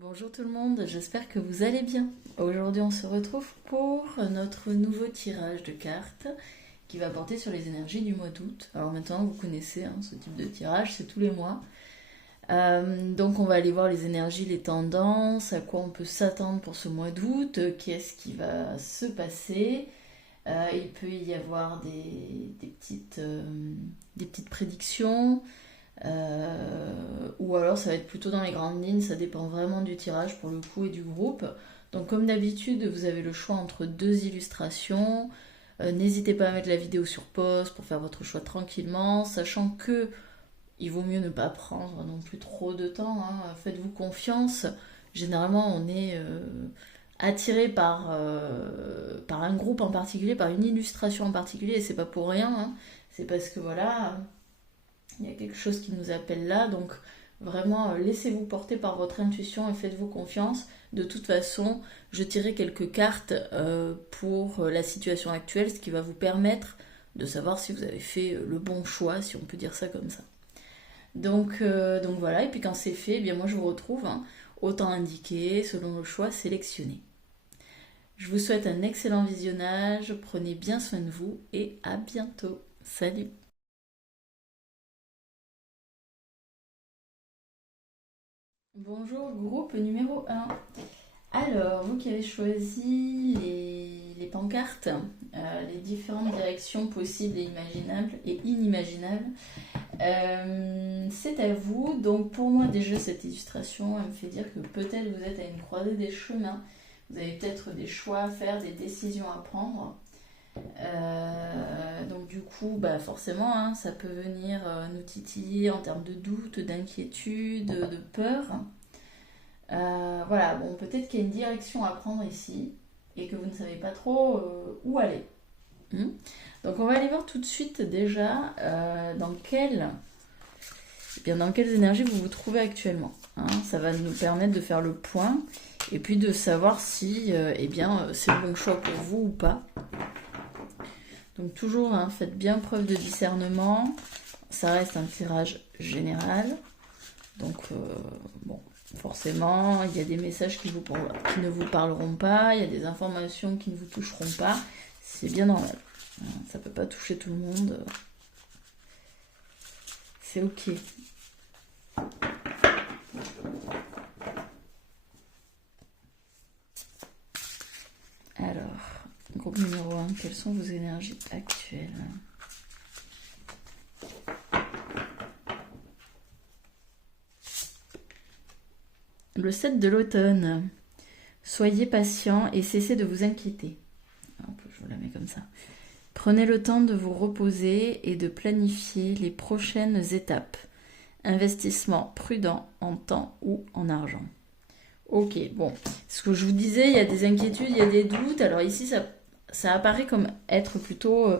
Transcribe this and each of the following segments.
Bonjour tout le monde, j'espère que vous allez bien. Aujourd'hui on se retrouve pour notre nouveau tirage de cartes qui va porter sur les énergies du mois d'août. Alors maintenant vous connaissez ce type de tirage, c'est tous les mois. Donc on va aller voir les énergies, les tendances, à quoi on peut s'attendre pour ce mois d'août, qu'est-ce qui va se passer. Il peut y avoir des petites prédictions. Ou alors ça va être plutôt dans les grandes lignes, ça dépend vraiment du tirage pour le coup et du groupe. Donc comme d'habitude, vous avez le choix entre deux illustrations. N'hésitez pas à mettre la vidéo sur pause pour faire votre choix tranquillement, sachant que il vaut mieux ne pas prendre non plus trop de temps, hein. Faites-vous confiance. Généralement, on est attiré par un groupe en particulier, par une illustration en particulier, et c'est pas pour rien, hein. C'est parce que voilà, il y a quelque chose qui nous appelle là, donc vraiment laissez-vous porter par votre intuition et faites-vous confiance. De toute façon, je tirerai quelques cartes pour la situation actuelle, ce qui va vous permettre de savoir si vous avez fait le bon choix, si on peut dire ça comme ça. Donc voilà, et puis quand c'est fait, eh bien moi je vous retrouve au temps indiqué, selon le choix sélectionné. Je vous souhaite un excellent visionnage, prenez bien soin de vous et à bientôt. Salut! Bonjour, groupe numéro un. Alors, vous qui avez choisi les pancartes, les différentes directions possibles et imaginables et inimaginables, c'est à vous. Donc pour moi déjà cette illustration, elle me fait dire que peut-être vous êtes à une croisée des chemins. Vous avez peut-être des choix à faire, des décisions à prendre. Donc du coup, bah forcément, ça peut venir nous titiller en termes de doute, d'inquiétude, de peur. Voilà, bon, peut-être qu'il y a une direction à prendre ici et que vous ne savez pas trop où aller. Hmm. Donc on va aller voir tout de suite déjà dans quelles énergies vous vous trouvez actuellement, hein. Ça va nous permettre de faire le point et puis de savoir si c'est le bon choix pour vous ou pas. Donc toujours, faites bien preuve de discernement. Ça reste un tirage général. Donc bon, forcément, il y a des messages qui ne vous parleront pas, il y a des informations qui ne vous toucheront pas. C'est bien normal. Ça peut pas toucher tout le monde. C'est ok. Alors, groupe numéro 1, quelles sont vos énergies actuelles? Le 7 de l'automne. Soyez patient et cessez de vous inquiéter. Hop, je vous la mets comme ça. Prenez le temps de vous reposer et de planifier les prochaines étapes. Investissement prudent en temps ou en argent. Ok, bon. Ce que je vous disais, il y a des inquiétudes, il y a des doutes. Alors ici, ça apparaît comme être plutôt...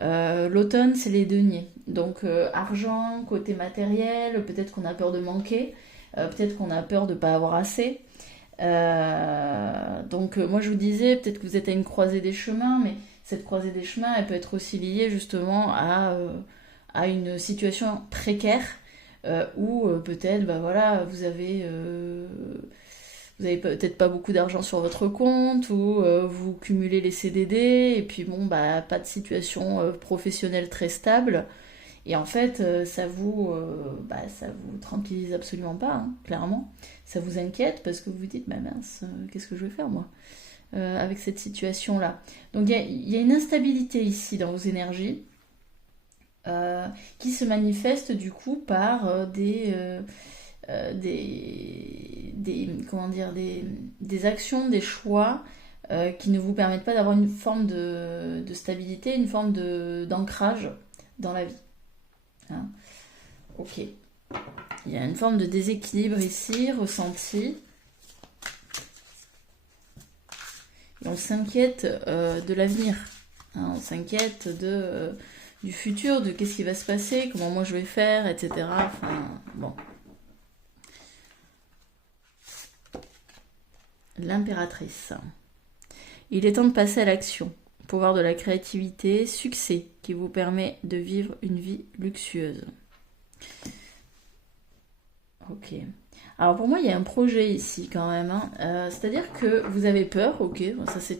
l'automne, c'est les deniers. Donc argent, côté matériel, peut-être qu'on a peur de manquer, peut-être qu'on a peur de ne pas avoir assez. Donc moi je vous disais, peut-être que vous êtes à une croisée des chemins, mais cette croisée des chemins, elle peut être aussi liée justement à une situation précaire où peut-être voilà, vous avez peut-être pas beaucoup d'argent sur votre compte ou vous cumulez les CDD et puis bon bah pas de situation professionnelle très stable et en fait ça vous tranquillise absolument pas, hein, clairement. Ça vous inquiète parce que vous vous dites bah mince, qu'est-ce que je vais faire moi avec cette situation là. Donc il y a une instabilité ici dans vos énergies qui se manifeste du coup par des actions, des choix qui ne vous permettent pas d'avoir une forme de stabilité, une forme d'ancrage dans la vie, hein. Ok. Il y a une forme de déséquilibre ici, ressenti. Et on s'inquiète de l'avenir, hein. On s'inquiète du futur, de qu'est-ce qui va se passer, comment moi je vais faire, etc. Enfin, bon. L'impératrice. Il est temps de passer à l'action. Pouvoir de la créativité, succès qui vous permet de vivre une vie luxueuse. Ok. Alors pour moi, il y a un projet ici quand même, hein. C'est-à-dire que vous avez peur, ok, bon, ça c'est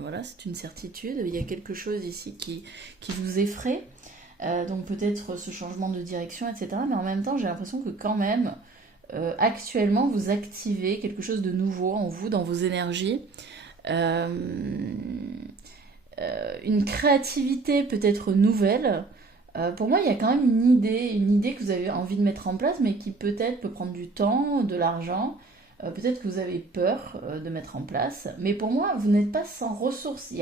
voilà, c'est une certitude. Il y a quelque chose ici qui vous effraie. Donc peut-être ce changement de direction, etc. Mais en même temps, j'ai l'impression que quand même, actuellement, vous activez quelque chose de nouveau en vous, dans vos énergies. Euh, une créativité peut-être nouvelle. Pour moi, il y a quand même une idée que vous avez envie de mettre en place, mais qui peut-être peut prendre du temps, de l'argent. Peut-être que vous avez peur de mettre en place. Mais pour moi, vous n'êtes pas sans ressources.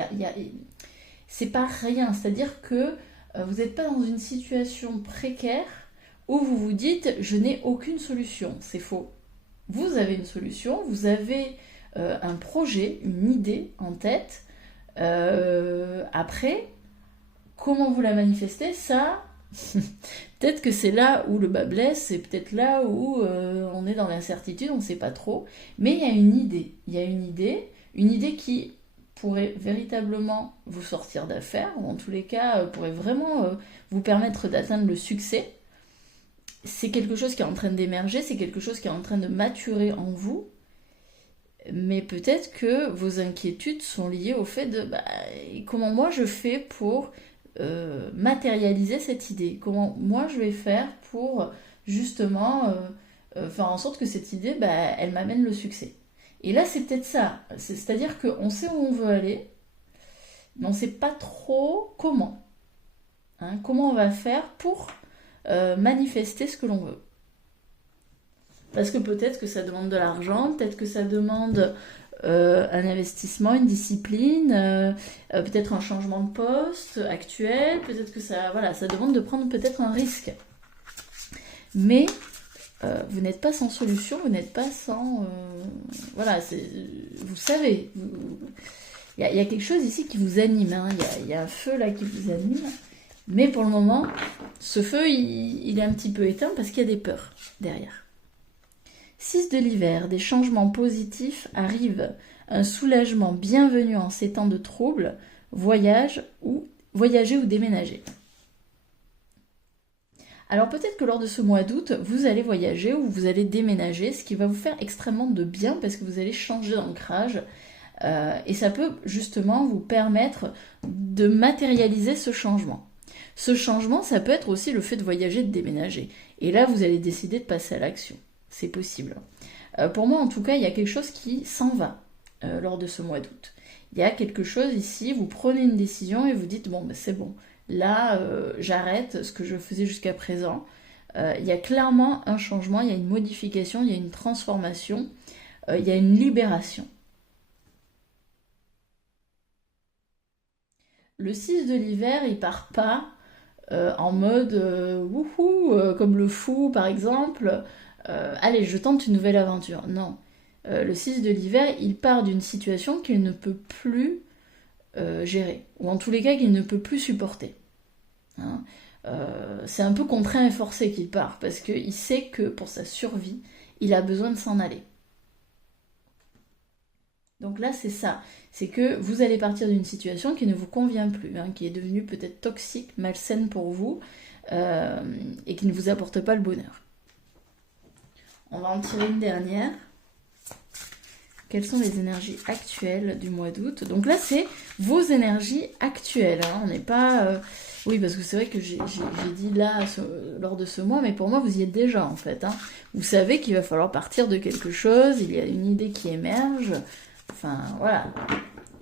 C'est pas rien. C'est-à-dire que vous n'êtes pas dans une situation précaire où vous vous dites je n'ai aucune solution. C'est faux. Vous avez une solution, vous avez un projet, une idée en tête. Après, comment vous la manifestez, ça, peut-être que c'est là où le bas blesse, c'est peut-être là où on est dans l'incertitude, on ne sait pas trop. Mais il y a une idée. Il y a une idée qui pourrait véritablement vous sortir d'affaires, ou en tous les cas pourrait vraiment vous permettre d'atteindre le succès. C'est quelque chose qui est en train d'émerger, c'est quelque chose qui est en train de maturer en vous, mais peut-être que vos inquiétudes sont liées au fait de comment moi je fais pour matérialiser cette idée, comment moi je vais faire pour justement faire en sorte que cette idée, elle m'amène le succès. Et là, c'est peut-être ça. C'est-à-dire qu'on sait où on veut aller, mais on ne sait pas trop comment. Hein, comment on va faire pour manifester ce que l'on veut. Parce que peut-être que ça demande de l'argent, peut-être que ça demande un investissement, une discipline, peut-être un changement de poste actuel, peut-être que ça demande de prendre peut-être un risque. Mais vous n'êtes pas sans solution, vous n'êtes pas sans... vous savez, il y a quelque chose ici qui vous anime, hein. Il y a un feu là qui vous anime, mais pour le moment, ce feu, il est un petit peu éteint parce qu'il y a des peurs derrière. 6 de l'hiver, des changements positifs arrivent, un soulagement bienvenu en ces temps de troubles, voyager ou déménager. Alors peut-être que lors de ce mois d'août, vous allez voyager ou vous allez déménager, ce qui va vous faire extrêmement de bien parce que vous allez changer d'ancrage et ça peut justement vous permettre de matérialiser ce changement. Ce changement, ça peut être aussi le fait de voyager, de déménager. Et là, vous allez décider de passer à l'action. C'est possible. Pour moi, en tout cas, il y a quelque chose qui s'en va lors de ce mois d'août. Il y a quelque chose ici, vous prenez une décision et vous dites, bon, c'est bon. Là, j'arrête ce que je faisais jusqu'à présent. Il y a clairement un changement, il y a une modification, il y a une transformation, il y a une libération. Le 6 de l'hiver, il part pas en mode wouhou, comme le fou par exemple. Allez, je tente une nouvelle aventure. Non. Le 6 de l'hiver, il part d'une situation qu'il ne peut plus gérer. Ou en tous les cas, qu'il ne peut plus supporter. Hein. C'est un peu contraint et forcé qu'il part, parce qu'il sait que pour sa survie, il a besoin de s'en aller. Donc là, c'est ça. C'est que vous allez partir d'une situation qui ne vous convient plus, hein, qui est devenue peut-être toxique, malsaine pour vous, et qui ne vous apporte pas le bonheur. On va en tirer une dernière. Quelles sont les énergies actuelles du mois d'août? Donc là, c'est vos énergies actuelles. Hein. On n'est pas... Oui, parce que c'est vrai que j'ai dit là, lors de ce mois, mais pour moi, vous y êtes déjà, en fait. Hein. Vous savez qu'il va falloir partir de quelque chose, il y a une idée qui émerge. Enfin, voilà.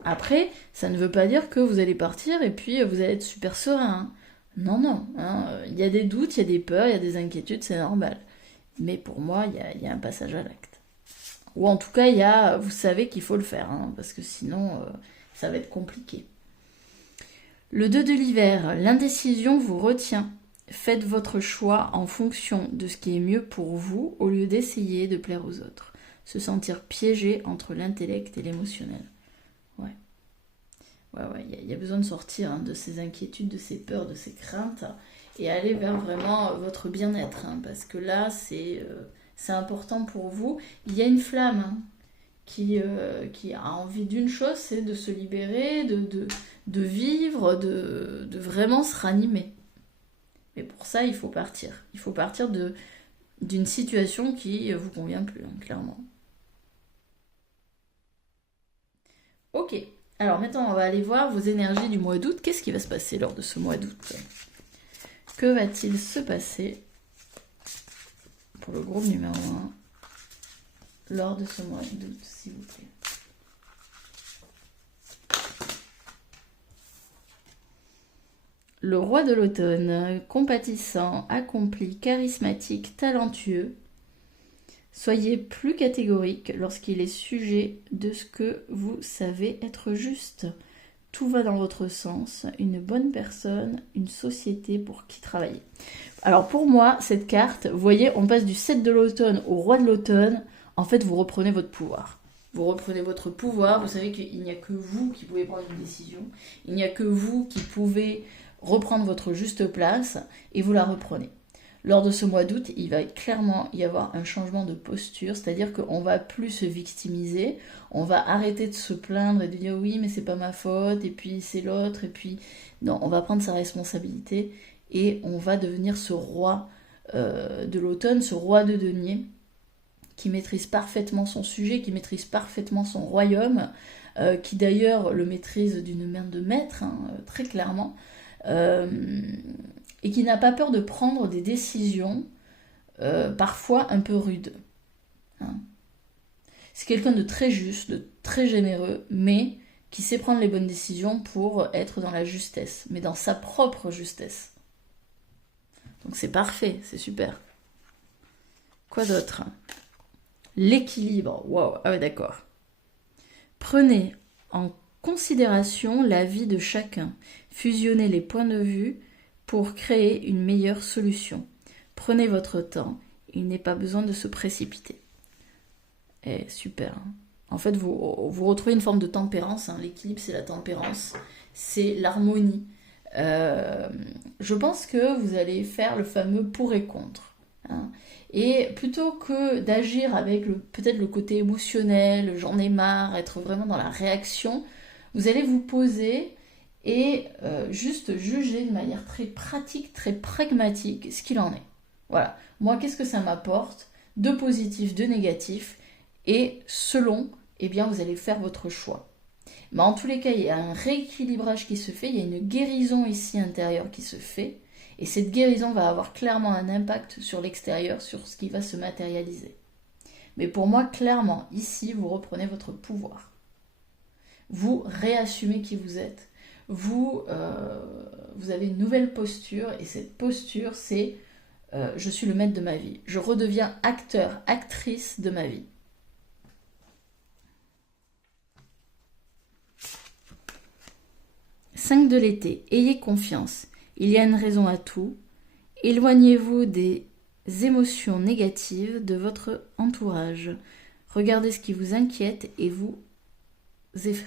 Après, ça ne veut pas dire que vous allez partir et puis vous allez être super serein. Hein. Non, non. Hein. Il y a des doutes, il y a des peurs, il y a des inquiétudes, c'est normal. Mais pour moi, il y a un passage à l'acte. Ou en tout cas, vous savez qu'il faut le faire, hein, parce que sinon, ça va être compliqué. Le 2 de l'hiver, l'indécision vous retient. Faites votre choix en fonction de ce qui est mieux pour vous, au lieu d'essayer de plaire aux autres. Se sentir piégé entre l'intellect et l'émotionnel. Ouais. Il y a besoin de sortir de ces inquiétudes, de ces peurs, de ces craintes, et aller vers vraiment votre bien-être, hein, parce que là, c'est important pour vous. Il y a une flamme qui a envie d'une chose, c'est de se libérer, de vivre, de vraiment se ranimer. Mais pour ça, il faut partir. Il faut partir d'une situation qui vous convient plus, hein, clairement. Ok, alors maintenant on va aller voir vos énergies du mois d'août. Qu'est-ce qui va se passer lors de ce mois d'août? Que va-t-il se passer pour le groupe numéro 1 lors de ce mois d'août, s'il vous plaît? Le roi de l'automne, compatissant, accompli, charismatique, talentueux. Soyez plus catégorique lorsqu'il est sujet de ce que vous savez être juste. Tout va dans votre sens, une bonne personne, une société pour qui travailler. Alors pour moi, cette carte, vous voyez, on passe du 7 de l'automne au roi de l'automne. En fait, vous reprenez votre pouvoir. Vous reprenez votre pouvoir, vous savez qu'il n'y a que vous qui pouvez prendre une décision. Il n'y a que vous qui pouvez reprendre votre juste place et vous la reprenez. Lors de ce mois d'août, il va clairement y avoir un changement de posture, c'est-à-dire qu'on va plus se victimiser, on va arrêter de se plaindre et de dire oui mais c'est pas ma faute, et puis c'est l'autre, et puis non, on va prendre sa responsabilité et on va devenir ce roi de l'automne, ce roi de denier qui maîtrise parfaitement son sujet, qui maîtrise parfaitement son royaume, qui d'ailleurs le maîtrise d'une main de maître, hein, très clairement, et qui n'a pas peur de prendre des décisions parfois un peu rudes. Hein. C'est quelqu'un de très juste, de très généreux, mais qui sait prendre les bonnes décisions pour être dans la justesse, mais dans sa propre justesse. Donc c'est parfait, c'est super. Quoi d'autre? L'équilibre. Waouh, ah ouais, d'accord. Prenez en considération la vie de chacun. Fusionnez les points de vue pour créer une meilleure solution. Prenez votre temps, il n'est pas besoin de se précipiter. Et super. En fait, vous retrouvez une forme de tempérance. Hein. L'équilibre, c'est la tempérance, c'est l'harmonie. Je pense que vous allez faire le fameux pour et contre. Hein. Et plutôt que d'agir avec peut-être le côté émotionnel, j'en ai marre, être vraiment dans la réaction, vous allez vous poser et juste juger de manière très pratique, très pragmatique ce qu'il en est. Voilà. Moi, qu'est-ce que ça m'apporte de positif, de négatif, et selon, eh bien, vous allez faire votre choix. Mais en tous les cas, il y a un rééquilibrage qui se fait, il y a une guérison ici intérieure qui se fait, et cette guérison va avoir clairement un impact sur l'extérieur, sur ce qui va se matérialiser. Mais pour moi, clairement, ici, vous reprenez votre pouvoir. Vous réassumez qui vous êtes. Vous avez une nouvelle posture, et cette posture, c'est je suis le maître de ma vie. Je redeviens acteur, actrice de ma vie. « 5 de l'été, ayez confiance. Il y a une raison à tout. Éloignez-vous des émotions négatives de votre entourage. Regardez ce qui vous inquiète et vous effraie. »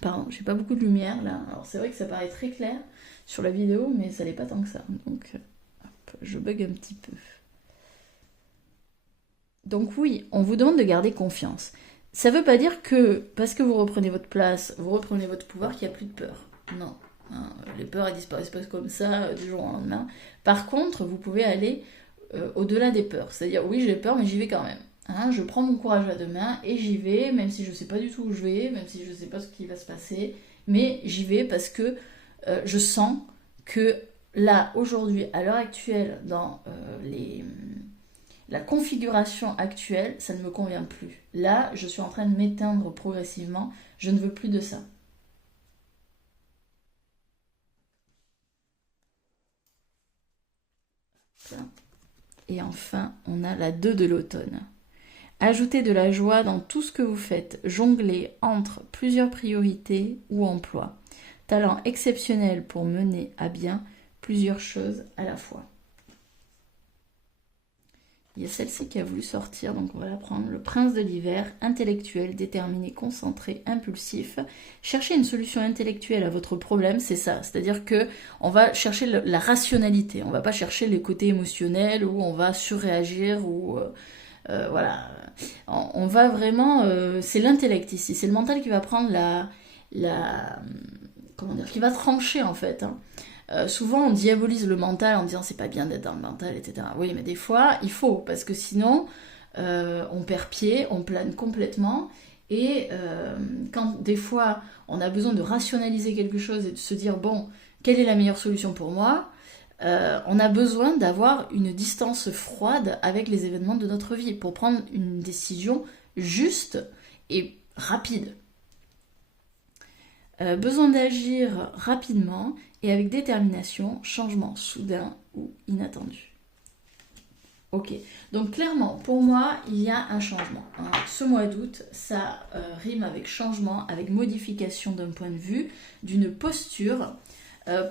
Pardon, j'ai pas beaucoup de lumière là. Alors c'est vrai que ça paraît très clair sur la vidéo, mais ça l'est pas tant que ça. Donc hop, je bug un petit peu. Donc oui, on vous demande de garder confiance. Ça veut pas dire que parce que vous reprenez votre place, vous reprenez votre pouvoir, qu'il n'y a plus de peur. Non. Hein, les peurs, elles disparaissent pas comme ça du jour au lendemain. Par contre, vous pouvez aller au-delà des peurs. C'est-à-dire, oui, j'ai peur, mais j'y vais quand même. Hein, je prends mon courage à deux mains et j'y vais, même si je ne sais pas du tout où je vais, même si je ne sais pas ce qui va se passer, mais j'y vais parce que je sens que là, aujourd'hui, à l'heure actuelle, dans la configuration actuelle, ça ne me convient plus. Là, je suis en train de m'éteindre progressivement, je ne veux plus de ça. Et enfin, on a la 2 de l'automne. Ajoutez de la joie dans tout ce que vous faites. Jonglez entre plusieurs priorités ou emplois. Talent exceptionnel pour mener à bien plusieurs choses à la fois. Il y a celle-ci qui a voulu sortir, donc on va la prendre. Le prince de l'hiver, intellectuel, déterminé, concentré, impulsif. Cherchez une solution intellectuelle à votre problème, c'est ça. C'est-à-dire que on va chercher la rationalité. On ne va pas chercher les côtés émotionnels où on va surréagir ou voilà. On va vraiment, c'est l'intellect ici, c'est le mental qui va prendre comment dire, qui va trancher en fait. Hein. Souvent, on diabolise le mental en disant c'est pas bien d'être dans le mental, etc. Oui, mais des fois, il faut, parce que sinon, on perd pied, on plane complètement. Et quand des fois, on a besoin de rationaliser quelque chose et de se dire, bon, quelle est la meilleure solution pour moi? On a besoin d'avoir une distance froide avec les événements de notre vie pour prendre une décision juste et rapide. Besoin d'agir rapidement et avec détermination, changement soudain ou inattendu. Ok, donc clairement, pour moi, il y a un changement. Hein. Ce mois d'août, ça rime avec changement, avec modification d'un point de vue, d'une posture.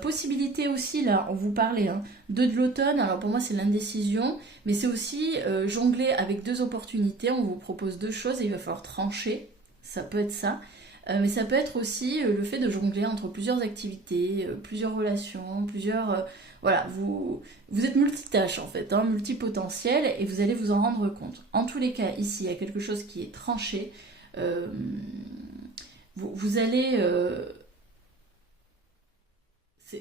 Possibilité aussi, là, on vous parlait de l'automne. Alors pour moi, c'est l'indécision, mais c'est aussi jongler avec deux opportunités. On vous propose deux choses et il va falloir trancher. Ça peut être ça. Mais ça peut être aussi le fait de jongler entre plusieurs activités, plusieurs relations, plusieurs... voilà, vous êtes multitâche en fait, multipotentiel, et vous allez vous en rendre compte. En tous les cas, ici, il y a quelque chose qui est tranché. Vous allez...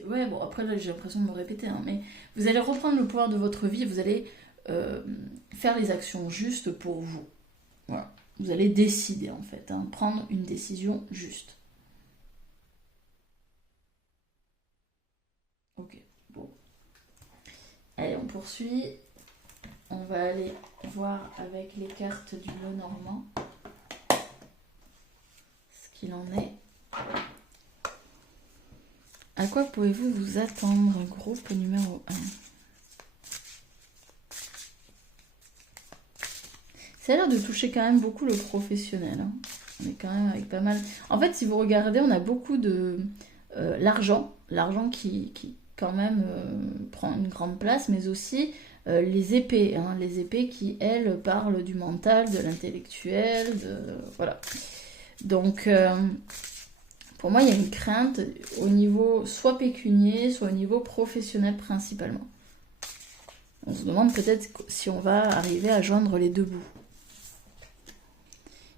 ouais, bon, après là, j'ai l'impression de me répéter, mais vous allez reprendre le pouvoir de votre vie, vous allez faire les actions justes pour vous. Voilà. Vous allez décider en fait, prendre une décision juste. Ok, bon. Allez, on poursuit. On va aller voir avec les cartes du Lenormand ce qu'il en est. À quoi pouvez-vous vous attendre, groupe numéro 1? Ça a l'air de toucher quand même beaucoup le professionnel. On est quand même avec pas mal... En fait, si vous regardez, on a beaucoup de... l'argent. L'argent qui quand même prend une grande place, mais aussi les épées. Les épées qui, elles, parlent du mental, de l'intellectuel, voilà. Donc, pour moi, il y a une crainte au niveau soit pécunier, soit au niveau professionnel principalement. On se demande peut-être si on va arriver à joindre les deux bouts.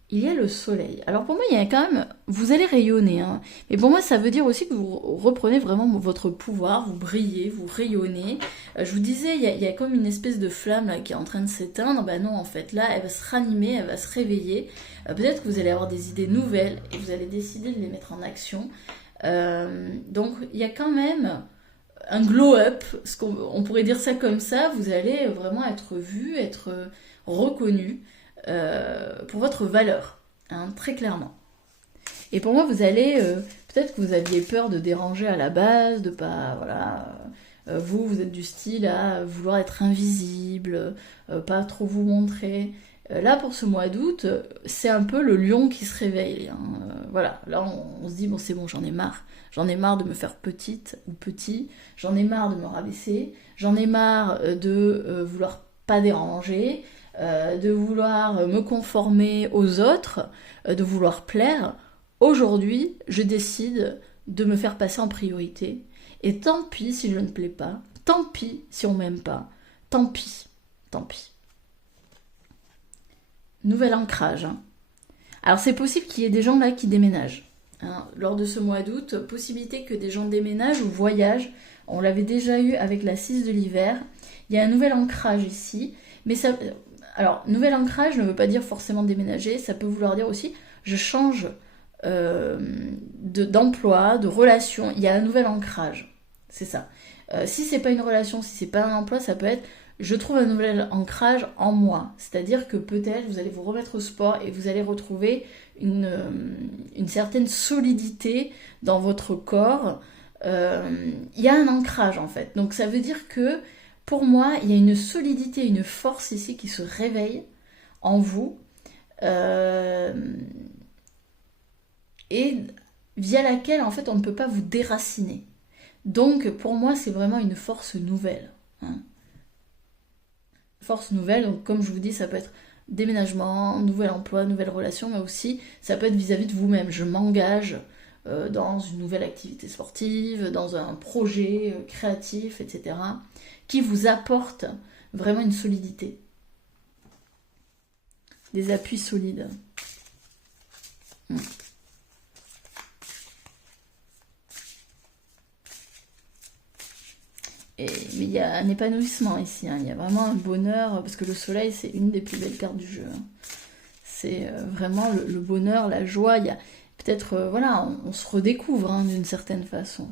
Il y a le soleil. Alors pour moi, il y a quand même... Vous allez rayonner. Mais pour moi, ça veut dire aussi que vous reprenez vraiment votre pouvoir, vous brillez, vous rayonnez. Je vous disais, il y a comme une espèce de flamme là, qui est en train de s'éteindre. Ben non, en fait, là, elle va se ranimer, elle va se réveiller. Peut-être que vous allez avoir des idées nouvelles et vous allez décider de les mettre en action. Donc, il y a quand même un glow-up, on pourrait dire ça comme ça. Vous allez vraiment être vu, être reconnu. Pour votre valeur, très clairement. Et pour moi, vous allez... peut-être que vous aviez peur de déranger à la base, de pas... Voilà, vous êtes du style à vouloir être invisible, pas trop vous montrer. Là, pour ce mois d'août, c'est un peu le lion qui se réveille. Voilà, là, on se dit, bon, c'est bon, j'en ai marre. J'en ai marre de me faire petite ou petit. J'en ai marre de me rabaisser. J'en ai marre de vouloir pas déranger. De vouloir me conformer aux autres, de vouloir plaire. Aujourd'hui, je décide de me faire passer en priorité. Et tant pis si je ne plais pas, tant pis si on m'aime pas, tant pis, tant pis. Nouvel ancrage. Alors c'est possible qu'il y ait des gens là qui déménagent. Lors de ce mois d'août, possibilité que des gens déménagent ou voyagent. On l'avait déjà eu avec la 6 de l'hiver. Il y a un nouvel ancrage ici, mais ça... Alors, nouvel ancrage ne veut pas dire forcément déménager, ça peut vouloir dire aussi je change d'emploi, de relation, il y a un nouvel ancrage, c'est ça. Si c'est pas une relation, si c'est pas un emploi, ça peut être je trouve un nouvel ancrage en moi, c'est-à-dire que peut-être vous allez vous remettre au sport et vous allez retrouver une certaine solidité dans votre corps. Il y a un ancrage en fait, donc ça veut dire que pour moi, il y a une solidité, une force ici qui se réveille en vous et via laquelle, en fait, on ne peut pas vous déraciner. Donc, pour moi, c'est vraiment une force nouvelle. Force nouvelle, donc comme je vous dis, ça peut être déménagement, nouvel emploi, nouvelle relation, mais aussi, ça peut être vis-à-vis de vous-même. Je m'engage dans une nouvelle activité sportive, dans un projet créatif, etc., qui vous apporte vraiment une solidité. Des appuis solides. Mais il y a un épanouissement ici, hein. Il y a vraiment un bonheur, parce que le soleil, c'est une des plus belles cartes du jeu, hein. C'est vraiment le bonheur, la joie. Il y a peut-être, voilà, on se redécouvre, hein, d'une certaine façon.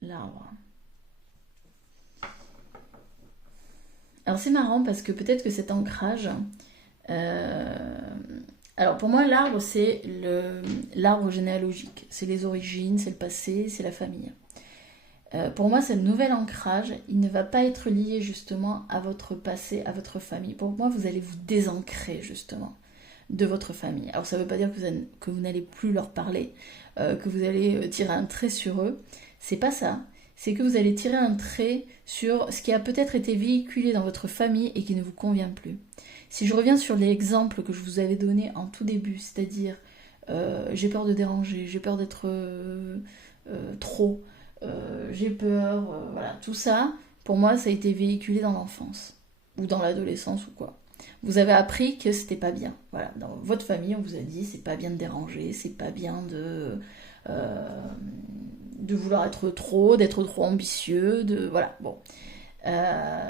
L'arbre. Alors c'est marrant parce que peut-être que cet ancrage... Alors pour moi, l'arbre, c'est l'arbre généalogique. C'est les origines, c'est le passé, c'est la famille. Pour moi, ce nouvel ancrage, il ne va pas être lié justement à votre passé, à votre famille. Pour moi, vous allez vous désancrer justement de votre famille. Alors ça ne veut pas dire que vous n'allez plus leur parler, que vous allez tirer un trait sur eux. C'est pas ça. C'est que vous allez tirer un trait sur ce qui a peut-être été véhiculé dans votre famille et qui ne vous convient plus. Si je reviens sur l'exemple que je vous avais donné en tout début, c'est-à-dire j'ai peur de déranger, j'ai peur d'être trop, j'ai peur, voilà, tout ça, pour moi, ça a été véhiculé dans l'enfance ou dans l'adolescence ou quoi. Vous avez appris que c'était pas bien. Voilà, dans votre famille, on vous a dit c'est pas bien de déranger, c'est pas bien de vouloir être trop, d'être trop ambitieux, voilà, bon.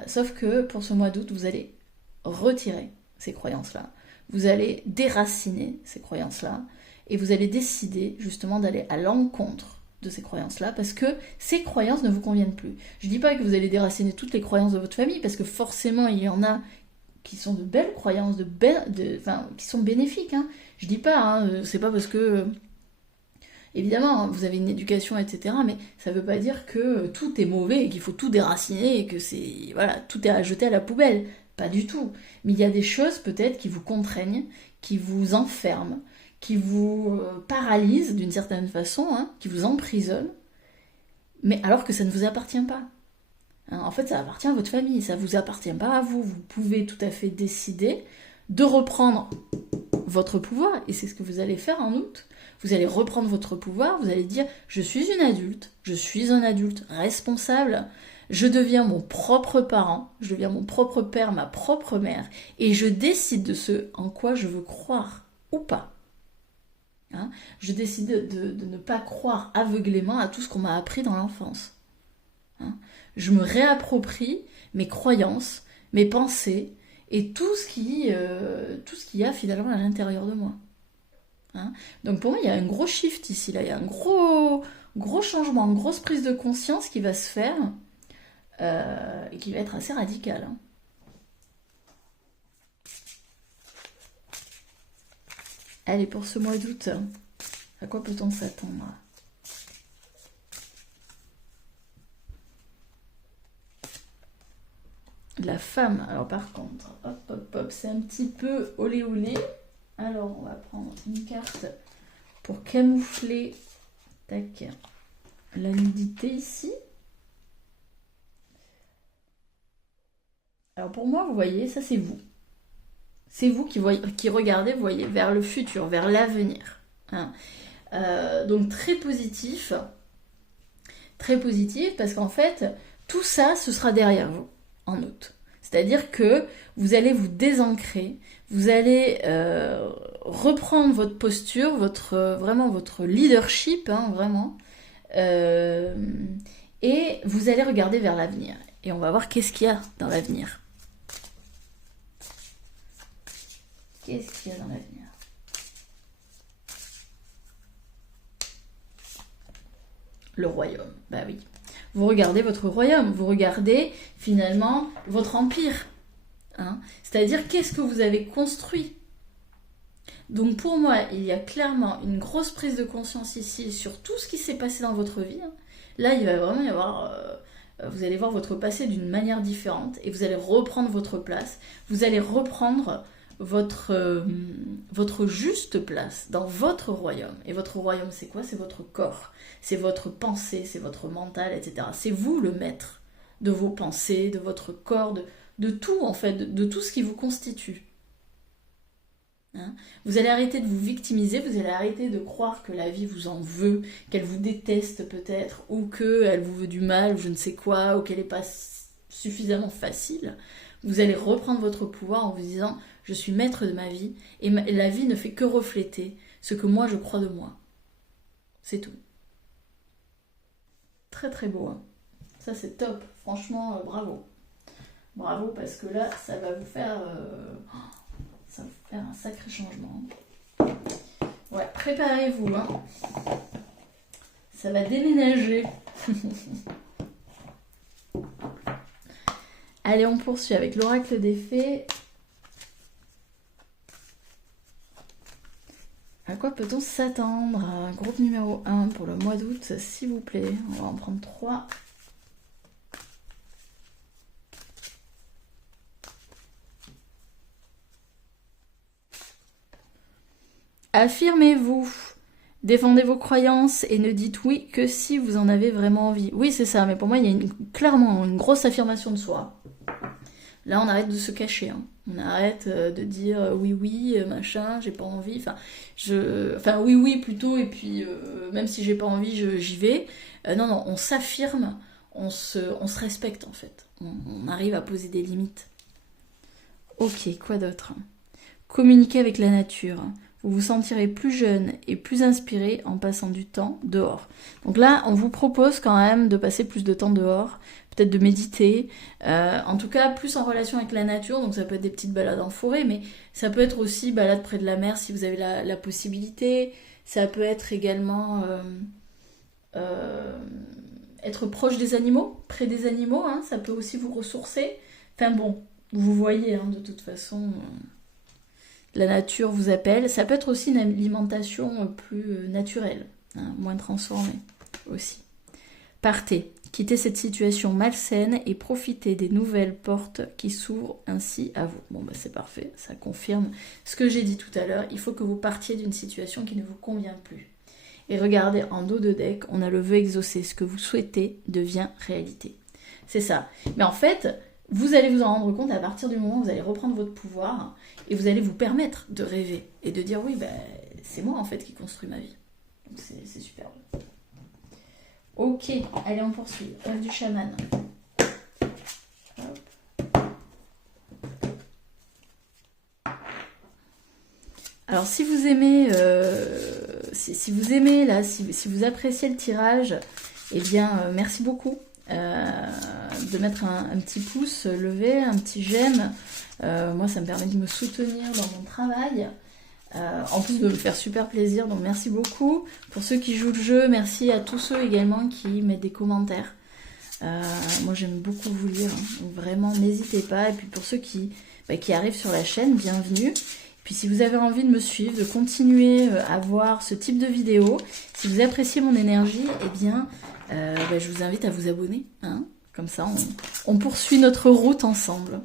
Sauf que pour ce mois d'août, vous allez retirer ces croyances-là. Vous allez déraciner ces croyances-là et vous allez décider justement d'aller à l'encontre de ces croyances-là parce que ces croyances ne vous conviennent plus. Je dis pas que vous allez déraciner toutes les croyances de votre famille parce que forcément il y en a qui sont de belles croyances, qui sont bénéfiques, hein. Je dis pas, hein, c'est pas parce que évidemment, vous avez une éducation, etc. Mais ça ne veut pas dire que tout est mauvais et qu'il faut tout déraciner et que tout est à jeter à la poubelle. Pas du tout. Mais il y a des choses peut-être qui vous contraignent, qui vous enferment, qui vous paralysent d'une certaine façon, hein, qui vous emprisonnent, mais alors que ça ne vous appartient pas. Hein, en fait, ça appartient à votre famille, ça ne vous appartient pas à vous. Vous pouvez tout à fait décider de reprendre votre pouvoir, et c'est ce que vous allez faire en août. Vous allez reprendre votre pouvoir, vous allez dire « Je suis une adulte, je suis un adulte responsable, je deviens mon propre parent, je deviens mon propre père, ma propre mère, et je décide de ce en quoi je veux croire ou pas. » Hein, je décide de ne pas croire aveuglément à tout ce qu'on m'a appris dans l'enfance. Hein, je me réapproprie mes croyances, mes pensées, et tout ce qu'il y a finalement à l'intérieur de moi. Hein, donc pour moi, il y a un gros shift ici, là. Il y a un gros changement, une grosse prise de conscience qui va se faire et qui va être assez radical. Hein. Allez, pour ce mois d'août, à quoi peut-on s'attendre ? La femme, alors par contre, hop, c'est un petit peu olé olé. Alors, on va prendre une carte pour camoufler la nudité ici. Alors pour moi, vous voyez, ça c'est vous. C'est vous qui regardez, vous voyez, vers le futur, vers l'avenir. Hein. Donc très positif parce qu'en fait, tout ça, ce sera derrière vous en août. C'est-à-dire que vous allez vous désancrer, vous allez reprendre votre posture, vraiment votre leadership, hein, vraiment, et vous allez regarder vers l'avenir. Et on va voir qu'est-ce qu'il y a dans l'avenir. Qu'est-ce qu'il y a dans l'avenir ? Le royaume, bah oui. Vous regardez votre royaume, vous regardez finalement votre empire. Hein, c'est-à-dire qu'est-ce que vous avez construit. Donc pour moi, il y a clairement une grosse prise de conscience ici sur tout ce qui s'est passé dans votre vie. Là, il va vraiment y avoir... vous allez voir votre passé d'une manière différente et vous allez reprendre votre place. Vous allez reprendre votre juste place dans votre royaume. Et votre royaume, c'est quoi ? C'est votre corps, c'est votre pensée, c'est votre mental, etc. C'est vous le maître de vos pensées, de votre corps, de tout en fait, de tout ce qui vous constitue. Hein, vous allez arrêter de vous victimiser, vous allez arrêter de croire que la vie vous en veut, qu'elle vous déteste peut-être, ou qu'elle vous veut du mal, ou je ne sais quoi, ou qu'elle n'est pas suffisamment facile. Vous allez reprendre votre pouvoir en vous disant « Je suis maître de ma vie, et la vie ne fait que refléter ce que moi je crois de moi. » C'est tout. très très beau. Hein. Ça c'est top, franchement bravo. Bravo parce que là ça va vous faire, un sacré changement. Ouais, préparez-vous. Hein. Ça va déménager. Allez, on poursuit avec l'oracle des fées. À quoi peut-on s'attendre? Groupe numéro 1 pour le mois d'août, s'il vous plaît. On va en prendre 3. Affirmez-vous. Défendez vos croyances et ne dites oui que si vous en avez vraiment envie. Oui, c'est ça, mais pour moi, il y a clairement une grosse affirmation de soi. Là, on arrête de se cacher. Hein. On arrête de dire oui, machin, j'ai pas envie. Enfin, oui, plutôt, et puis même si j'ai pas envie, j'y vais. Non, on s'affirme, on se respecte en fait. On arrive à poser des limites. Ok, quoi d'autre? Communiquer avec la nature. Vous vous sentirez plus jeune et plus inspiré en passant du temps dehors. Donc là, on vous propose quand même de passer plus de temps dehors, peut-être de méditer, en tout cas plus en relation avec la nature, donc ça peut être des petites balades en forêt, mais ça peut être aussi balade près de la mer si vous avez la possibilité, ça peut être également être proche des animaux, près des animaux, hein, ça peut aussi vous ressourcer. Enfin bon, vous voyez, hein, de toute façon... La nature vous appelle. Ça peut être aussi une alimentation plus naturelle, hein, moins transformée aussi. Partez, quittez cette situation malsaine et profitez des nouvelles portes qui s'ouvrent ainsi à vous. Bon, bah c'est parfait, ça confirme ce que j'ai dit tout à l'heure. Il faut que vous partiez d'une situation qui ne vous convient plus. Et regardez, en dos de deck, on a le vœu exaucé. Ce que vous souhaitez devient réalité. C'est ça. Mais en fait... Vous allez vous en rendre compte à partir du moment où vous allez reprendre votre pouvoir et vous allez vous permettre de rêver et de dire oui, ben, c'est moi en fait qui construis ma vie. Donc c'est super. Ok, allez on poursuit. Œuvre du chaman. Hop. Alors si vous aimez, si vous aimez là, si vous appréciez le tirage, eh bien merci beaucoup. De mettre un petit pouce levé, un petit j'aime. Moi, ça me permet de me soutenir dans mon travail. En plus de me faire super plaisir, donc merci beaucoup. Pour ceux qui jouent le jeu, merci à tous ceux également qui mettent des commentaires. Moi, j'aime beaucoup vous lire. Hein. Donc, vraiment, n'hésitez pas. Et puis pour ceux qui arrivent sur la chaîne, bienvenue. Puis si vous avez envie de me suivre, de continuer à voir ce type de vidéos, si vous appréciez mon énergie, eh bien... je vous invite à vous abonner, hein. Comme ça on poursuit notre route ensemble.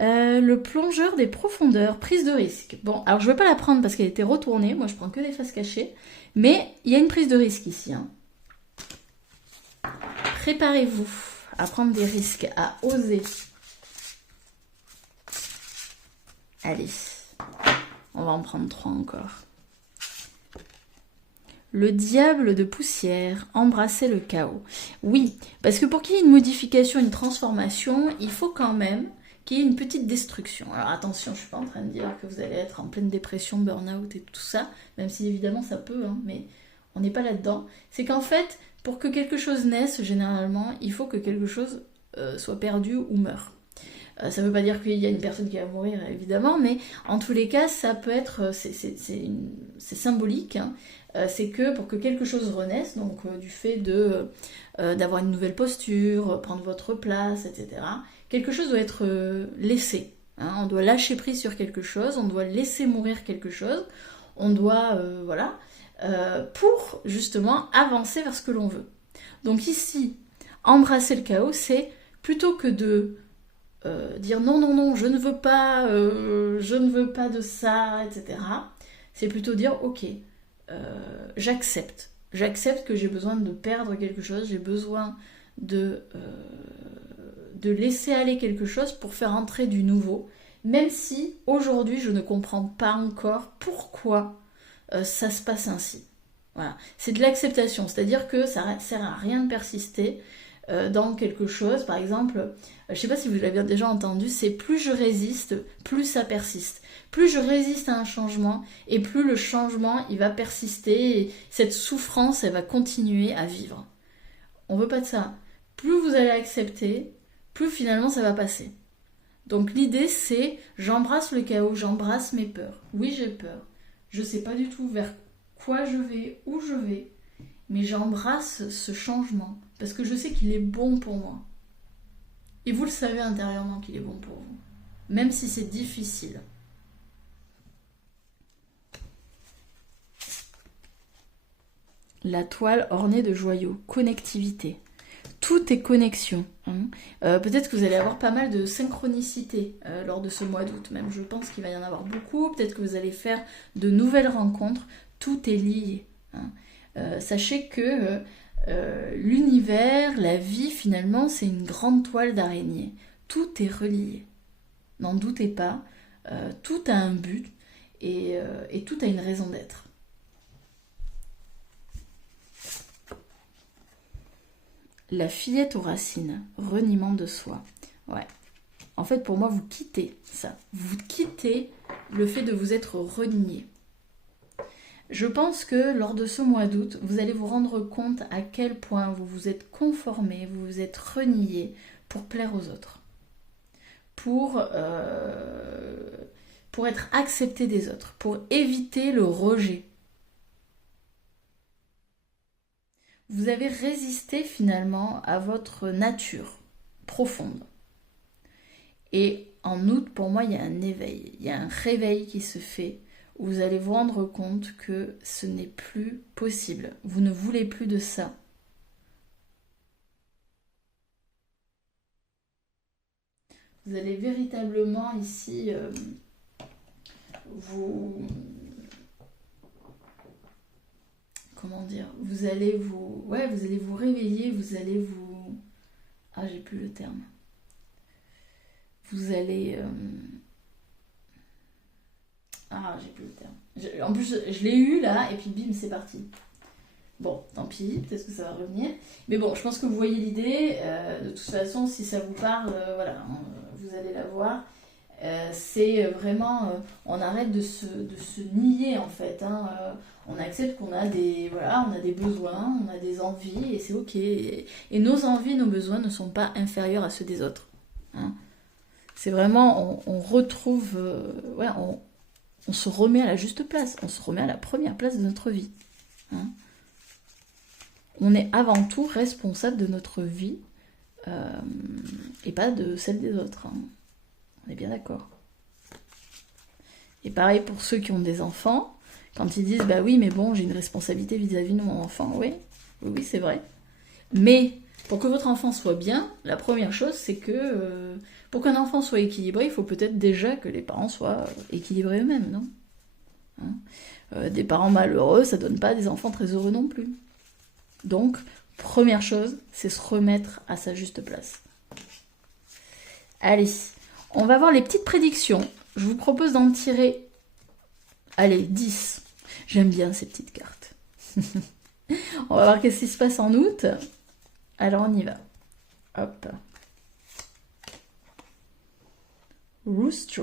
Le plongeur des profondeurs, prise de risque. Bon, alors je ne vais pas la prendre parce qu'elle était retournée, moi je prends que des faces cachées, mais il y a une prise de risque ici. Hein. Préparez-vous à prendre des risques, à oser. Allez, on va en prendre 3 encore. Le diable de poussière, embrasser le chaos. Oui, parce que pour qu'il y ait une modification, une transformation, il faut quand même qu'il y ait une petite destruction. Alors attention, je ne suis pas en train de dire que vous allez être en pleine dépression, burn-out et tout ça, même si évidemment ça peut, hein, mais on n'est pas là-dedans. C'est qu'en fait, pour que quelque chose naisse, généralement, il faut que quelque chose soit perdu ou meure. Ça ne veut pas dire qu'il y a une personne qui va mourir, évidemment, mais en tous les cas, ça peut être, c'est symbolique, hein. C'est que pour que quelque chose renaisse, donc du fait d'avoir une nouvelle posture, prendre votre place, etc., quelque chose doit être laissé. Hein. On doit lâcher prise sur quelque chose, on doit laisser mourir quelque chose, on doit, pour justement avancer vers ce que l'on veut. Donc ici, embrasser le chaos, c'est plutôt que de dire non, je ne veux pas de ça, etc. C'est plutôt dire ok, j'accepte que j'ai besoin de perdre quelque chose, j'ai besoin de laisser aller quelque chose pour faire entrer du nouveau, même si aujourd'hui je ne comprends pas encore pourquoi ça se passe ainsi. Voilà, c'est de l'acceptation, c'est-à-dire que ça ne sert à rien de persister. dans quelque chose. Par exemple, je ne sais pas si vous l'avez déjà entendu, c'est plus je résiste, plus ça persiste. Plus je résiste à un changement, et plus le changement, il va persister, et cette souffrance, elle va continuer à vivre. On veut pas de ça. Plus vous allez accepter, plus finalement ça va passer. Donc l'idée c'est, j'embrasse le chaos, j'embrasse mes peurs. Oui, j'ai peur. Je sais pas du tout vers quoi je vais, où je vais, mais j'embrasse ce changement parce que je sais qu'il est bon pour moi. Et vous le savez intérieurement qu'il est bon pour vous, même si c'est difficile. La toile ornée de joyaux, connectivité. Tout est connexion. Hein. Peut-être que vous allez avoir pas mal de synchronicité lors de ce mois d'août. Même je pense qu'il va y en avoir beaucoup. Peut-être que vous allez faire de nouvelles rencontres. Tout est lié. Hein. Sachez que l'univers, la vie finalement, c'est une grande toile d'araignée. Tout est relié. N'en doutez pas. Tout a un but et tout a une raison d'être. La fillette aux racines, reniement de soi. Ouais. En fait, pour moi, vous quittez ça. Vous quittez le fait de vous être renié. Je pense que lors de ce mois d'août, vous allez vous rendre compte à quel point vous vous êtes conformé, vous vous êtes renié pour plaire aux autres. Pour être accepté des autres, pour éviter le rejet. Vous avez résisté finalement à votre nature profonde. Et en août, pour moi, il y a un éveil, il y a un réveil qui se fait où vous allez vous rendre compte que ce n'est plus possible. Vous ne voulez plus de ça. Vous allez véritablement ici comment dire, vous allez vous réveiller, vous allez vous... Ah, j'ai plus le terme. Vous allez... Ah, j'ai plus le terme. En plus, je l'ai eu là, et puis bim, c'est parti. Bon, tant pis, peut-être que ça va revenir. Mais bon, je pense que vous voyez l'idée. De toute façon, si ça vous parle, voilà, vous allez la voir. C'est vraiment... on arrête de se nier, en fait. Hein, on accepte qu'on a des besoins, on a des envies, et c'est ok. Et nos envies, nos besoins ne sont pas inférieurs à ceux des autres. Hein. C'est vraiment... On retrouve... on se remet à la juste place. On se remet à la première place de notre vie. Hein. On est avant tout responsable de notre vie et pas de celle des autres. Hein. On est bien d'accord. Et pareil pour ceux qui ont des enfants, quand ils disent bah oui mais bon j'ai une responsabilité vis-à-vis de mon enfant. Oui, c'est vrai. Mais pour que votre enfant soit bien, la première chose c'est que pour qu'un enfant soit équilibré, il faut peut-être déjà que les parents soient équilibrés eux-mêmes, non hein. Des parents malheureux, ça donne pas des enfants très heureux non plus. Donc, première chose, c'est se remettre à sa juste place. Allez, on va voir les petites prédictions. Je vous propose d'en tirer, allez, 10. J'aime bien ces petites cartes. On va voir qu'est-ce qui se passe en août. Alors, on y va. Hop. Rooster.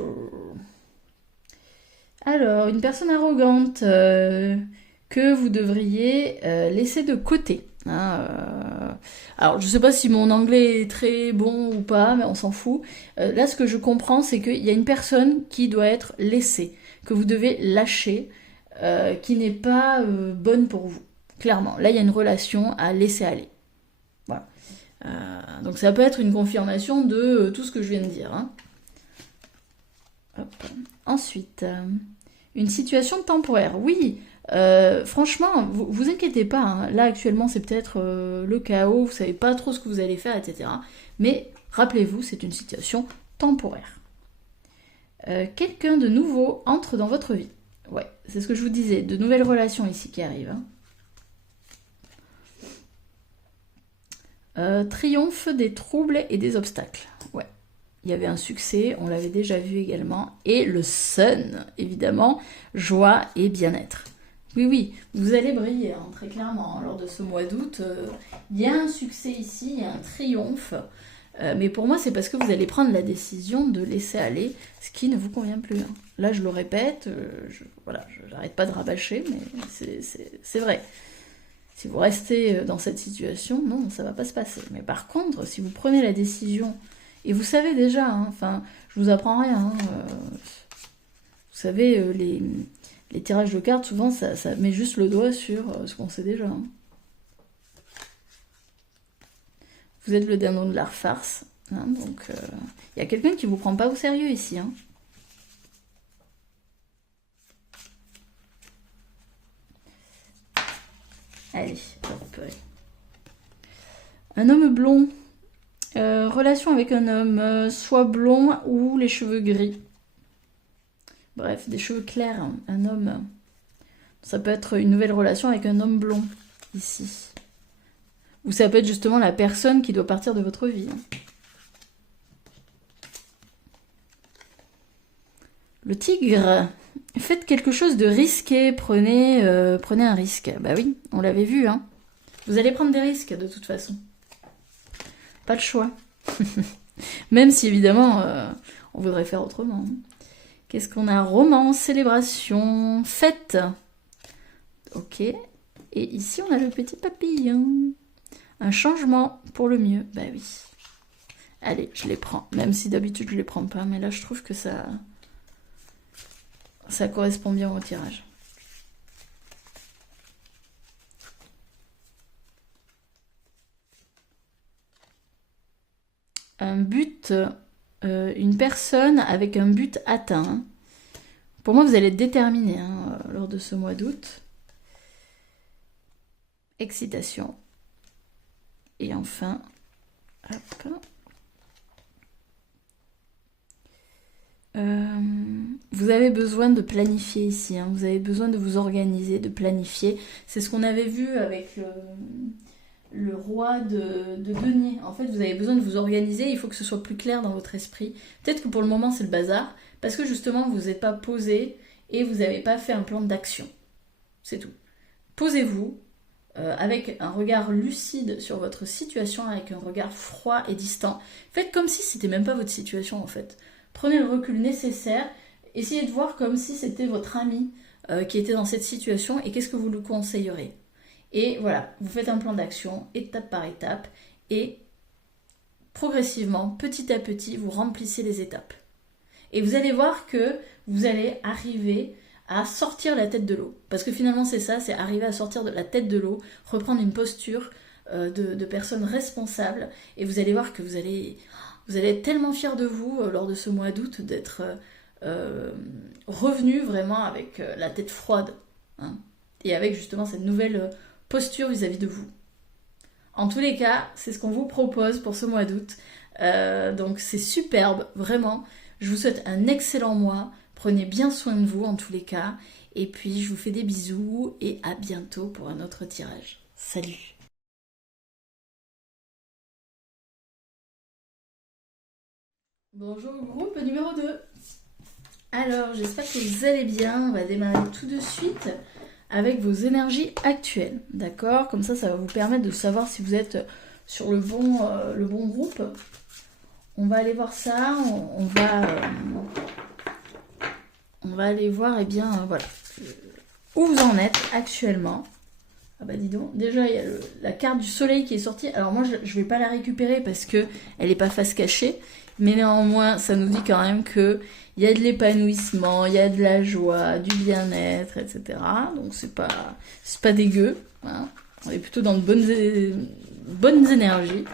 Alors, une personne arrogante que vous devriez laisser de côté. Hein, alors, je ne sais pas si mon anglais est très bon ou pas, mais on s'en fout. Là, ce que je comprends, c'est qu'il y a une personne qui doit être laissée, que vous devez lâcher, qui n'est pas bonne pour vous. Clairement, là, il y a une relation à laisser aller. Voilà. Donc, ça peut être une confirmation de tout ce que je viens de dire. Hein. Hop. Ensuite, une situation temporaire. Oui, franchement, vous inquiétez pas. Hein. Là, actuellement, c'est peut-être le chaos, vous savez pas trop ce que vous allez faire, etc. Mais rappelez-vous, c'est une situation temporaire. Quelqu'un de nouveau entre dans votre vie. Ouais, c'est ce que je vous disais. De nouvelles relations ici qui arrivent. Hein. Triomphe des troubles et des obstacles. Ouais. Il y avait un succès, on l'avait déjà vu également. Et le sun, évidemment, joie et bien-être. Oui, oui, vous allez briller, hein, très clairement. Lors de ce mois d'août, il y a un succès ici, il y a un triomphe. Mais pour moi, c'est parce que vous allez prendre la décision de laisser aller ce qui ne vous convient plus. Hein. Là, je le répète, voilà, je n'arrête pas de rabâcher, mais c'est vrai. Si vous restez dans cette situation, non, ça ne va pas se passer. Mais par contre, si vous prenez la décision, et vous savez déjà, hein, enfin, je vous apprends rien, hein, vous savez, les tirages de cartes, souvent, ça met juste le doigt sur ce qu'on sait déjà. Hein. Vous êtes le dindon de la farce, hein, donc il y a quelqu'un qui vous prend pas au sérieux ici. Hein. Allez, hop. Un homme blond. Relation avec un homme, soit blond ou les cheveux gris. Bref, des cheveux clairs, hein, un homme. Ça peut être une nouvelle relation avec un homme blond, ici. Ou ça peut être justement la personne qui doit partir de votre vie. Le tigre. Faites quelque chose de risqué. Prenez un risque. Bah oui, on l'avait vu. Hein. Vous allez prendre des risques de toute façon. Pas le choix. Même si évidemment, on voudrait faire autrement. Qu'est-ce qu'on a? Romance, célébration, fête. Ok. Et ici, on a le petit papillon. Un changement pour le mieux. Bah oui. Allez, je les prends. Même si d'habitude, je les prends pas. Mais là, je trouve que ça correspond bien au tirage. Un but, une personne avec un but atteint. Pour moi, vous allez être déterminé hein, lors de ce mois d'août. Excitation. Et enfin, hop. Vous avez besoin de planifier ici. Hein. Vous avez besoin de vous organiser, de planifier. C'est ce qu'on avait vu avec le roi de denier. En fait, vous avez besoin de vous organiser. Il faut que ce soit plus clair dans votre esprit. Peut-être que pour le moment, c'est le bazar. Parce que justement, vous n'êtes pas posé et vous n'avez pas fait un plan d'action. C'est tout. Posez-vous. Avec un regard lucide sur votre situation, avec un regard froid et distant. Faites comme si c'était même pas votre situation en fait. Prenez le recul nécessaire, essayez de voir comme si c'était votre ami qui était dans cette situation et qu'est-ce que vous lui conseillerez. Et voilà, vous faites un plan d'action, étape par étape, et progressivement, petit à petit, vous remplissez les étapes. Et vous allez voir que vous allez arriver à sortir la tête de l'eau. Parce que finalement c'est ça, c'est arriver à sortir de la tête de l'eau, reprendre une posture de personne responsable, et vous allez voir que vous allez être tellement fiers de vous lors de ce mois d'août d'être revenu vraiment avec la tête froide, hein, et avec justement cette nouvelle posture vis-à-vis de vous. En tous les cas, c'est ce qu'on vous propose pour ce mois d'août. Donc c'est superbe, vraiment. Je vous souhaite un excellent mois. Prenez bien soin de vous en tous les cas. Et puis je vous fais des bisous et à bientôt pour un autre tirage. Salut! Bonjour groupe numéro 2. Alors j'espère que vous allez bien. On va démarrer tout de suite avec vos énergies actuelles. D'accord? Comme ça va vous permettre de savoir si vous êtes sur le bon groupe. On va aller voir ça. On va aller voir, voilà, où vous en êtes actuellement. Ah bah dis donc, déjà il y a la carte du soleil qui est sortie. Alors moi je vais pas la récupérer parce que elle n'est pas face cachée. Mais néanmoins, ça nous dit quand même qu'il y a de l'épanouissement, il y a de la joie, du bien-être, etc. Donc c'est pas dégueu. Hein. On est plutôt dans de bonnes énergies.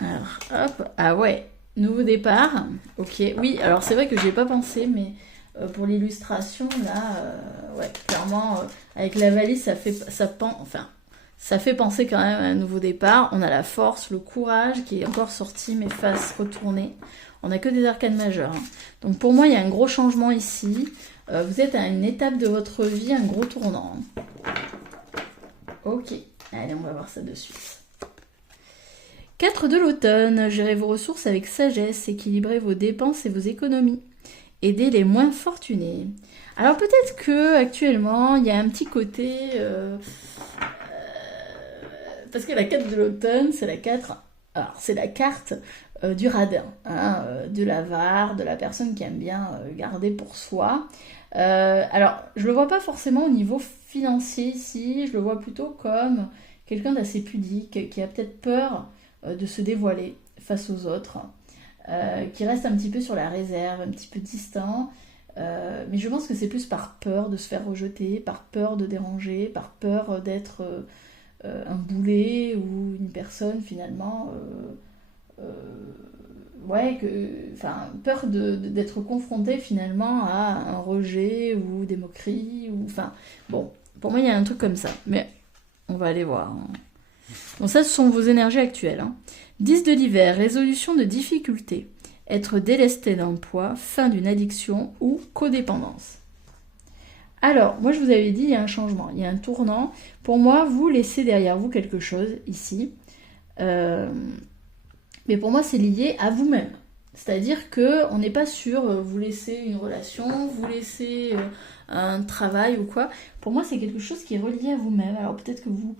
Alors, hop, ah ouais, nouveau départ. Ok, oui, alors c'est vrai que j'y ai pas pensé, mais pour l'illustration, là, ouais, clairement, avec la valise, ça fait penser quand même à un nouveau départ. On a la force, le courage qui est encore sorti, mais face retournée. On n'a que des arcanes majeures. Hein. Donc pour moi, il y a un gros changement ici. Vous êtes à une étape de votre vie, un gros tournant. Ok, allez, on va voir ça de suite. 4 de l'automne, gérez vos ressources avec sagesse, équilibrez vos dépenses et vos économies. Aidez les moins fortunés. Alors peut-être que actuellement il y a un petit côté... parce que la 4 de l'automne, c'est la 4... Alors c'est la carte du radin, hein, de l'avare, de la personne qui aime bien garder pour soi. Alors je le vois pas forcément au niveau financier ici, je le vois plutôt comme quelqu'un d'assez pudique, qui a peut-être peur de se dévoiler face aux autres, qui reste un petit peu sur la réserve, un petit peu distant, mais je pense que c'est plus par peur de se faire rejeter, par peur de déranger, par peur d'être un boulet ou une personne finalement, ouais, enfin, peur d'être confronté finalement à un rejet ou des moqueries, ou, enfin, bon, pour moi il y a un truc comme ça, mais on va aller voir, hein. Donc ça, ce sont vos énergies actuelles, hein. 10 de l'hiver, résolution de difficultés. Être délesté d'un poids, fin d'une addiction ou codépendance. Alors, moi je vous avais dit, il y a un changement, il y a un tournant. Pour moi, vous laissez derrière vous quelque chose ici. Mais pour moi, c'est lié à vous-même. C'est-à-dire qu'on n'est pas sûr, vous laissez une relation, vous laissez un travail ou quoi. Pour moi, c'est quelque chose qui est relié à vous-même. Alors peut-être que vous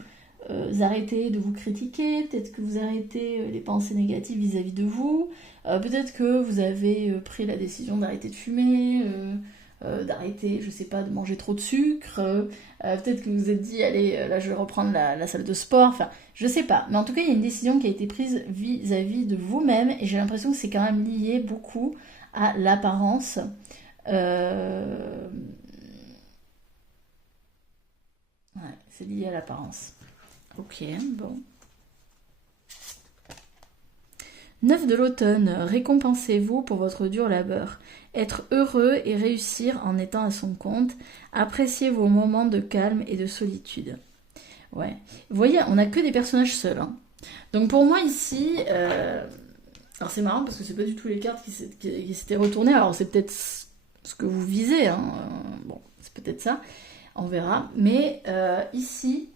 arrêtez de vous critiquer, peut-être que vous arrêtez les pensées négatives vis-à-vis de vous, peut-être que vous avez pris la décision d'arrêter de fumer, d'arrêter, je sais pas, de manger trop de sucre, peut-être que vous vous êtes dit, allez, là je vais reprendre la salle de sport, enfin, je sais pas. Mais en tout cas, il y a une décision qui a été prise vis-à-vis de vous-même, et j'ai l'impression que c'est quand même lié beaucoup à l'apparence. Ouais, c'est lié à l'apparence. Ok, bon. 9 de l'automne, récompensez-vous pour votre dur labeur. Être heureux et réussir en étant à son compte. Appréciez vos moments de calme et de solitude. Ouais. Vous voyez, on n'a que des personnages seuls, hein. Donc pour moi ici, alors c'est marrant parce que c'est pas du tout les cartes qui s'étaient retournées. Alors c'est peut-être ce que vous visez, hein. Bon, c'est peut-être ça. On verra. Mais ici,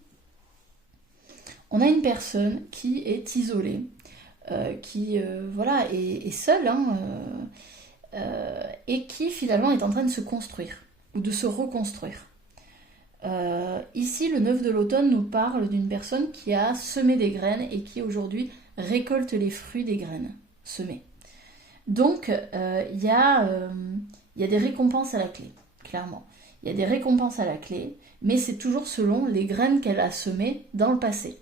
on a une personne qui est isolée, qui voilà, est seule, hein, et qui finalement est en train de se construire ou de se reconstruire. Ici, le 9 de l'automne nous parle d'une personne qui a semé des graines et qui aujourd'hui récolte les fruits des graines semées. Donc, il y a des récompenses à la clé, clairement. Il y a des récompenses à la clé, mais c'est toujours selon les graines qu'elle a semées dans le passé.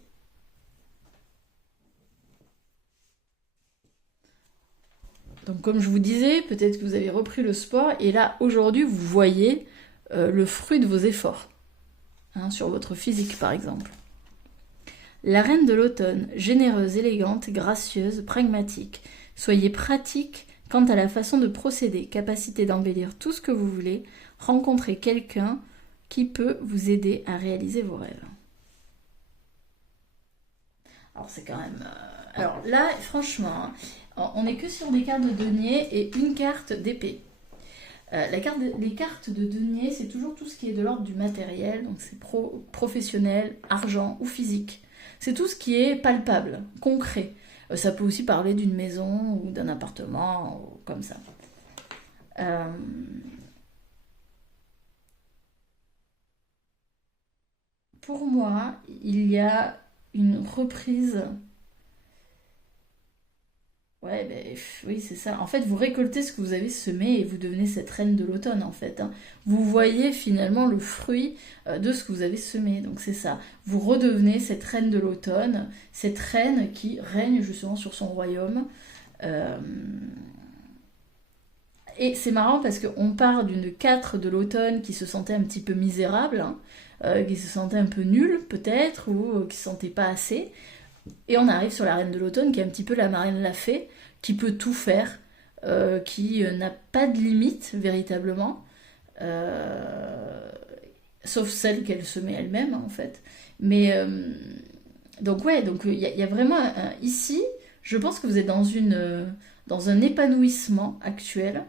Donc comme je vous disais, peut-être que vous avez repris le sport et là aujourd'hui vous voyez le fruit de vos efforts, hein, sur votre physique par exemple. La reine de l'automne, généreuse, élégante, gracieuse, pragmatique. Soyez pratique quant à la façon de procéder, capacité d'embellir tout ce que vous voulez, rencontrez quelqu'un qui peut vous aider à réaliser vos rêves. Alors c'est quand même... Alors là, franchement, on n'est que sur des cartes de denier et une carte d'épée. Les cartes de denier, c'est toujours tout ce qui est de l'ordre du matériel, donc c'est professionnel, argent ou physique. C'est tout ce qui est palpable, concret. Ça peut aussi parler d'une maison ou d'un appartement, ou comme ça. Pour moi, il y a une reprise. Ouais, ben, oui, c'est ça. En fait, vous récoltez ce que vous avez semé et vous devenez cette reine de l'automne, en fait, hein. Vous voyez finalement le fruit de ce que vous avez semé. Donc c'est ça. Vous redevenez cette reine de l'automne, cette reine qui règne justement sur son royaume. Euh, Et c'est marrant parce qu'on part d'une 4 de l'automne qui se sentait un petit peu misérable, hein, qui se sentait un peu nulle peut-être, ou qui se sentait pas assez. Et on arrive sur la reine de l'automne qui est un petit peu la marraine lafay, qui peut tout faire, qui n'a pas de limite véritablement, euh, sauf celle qu'elle se met elle-même, hein, en fait. Mais donc ouais, donc il y a vraiment ici, je pense que vous êtes dans un épanouissement actuel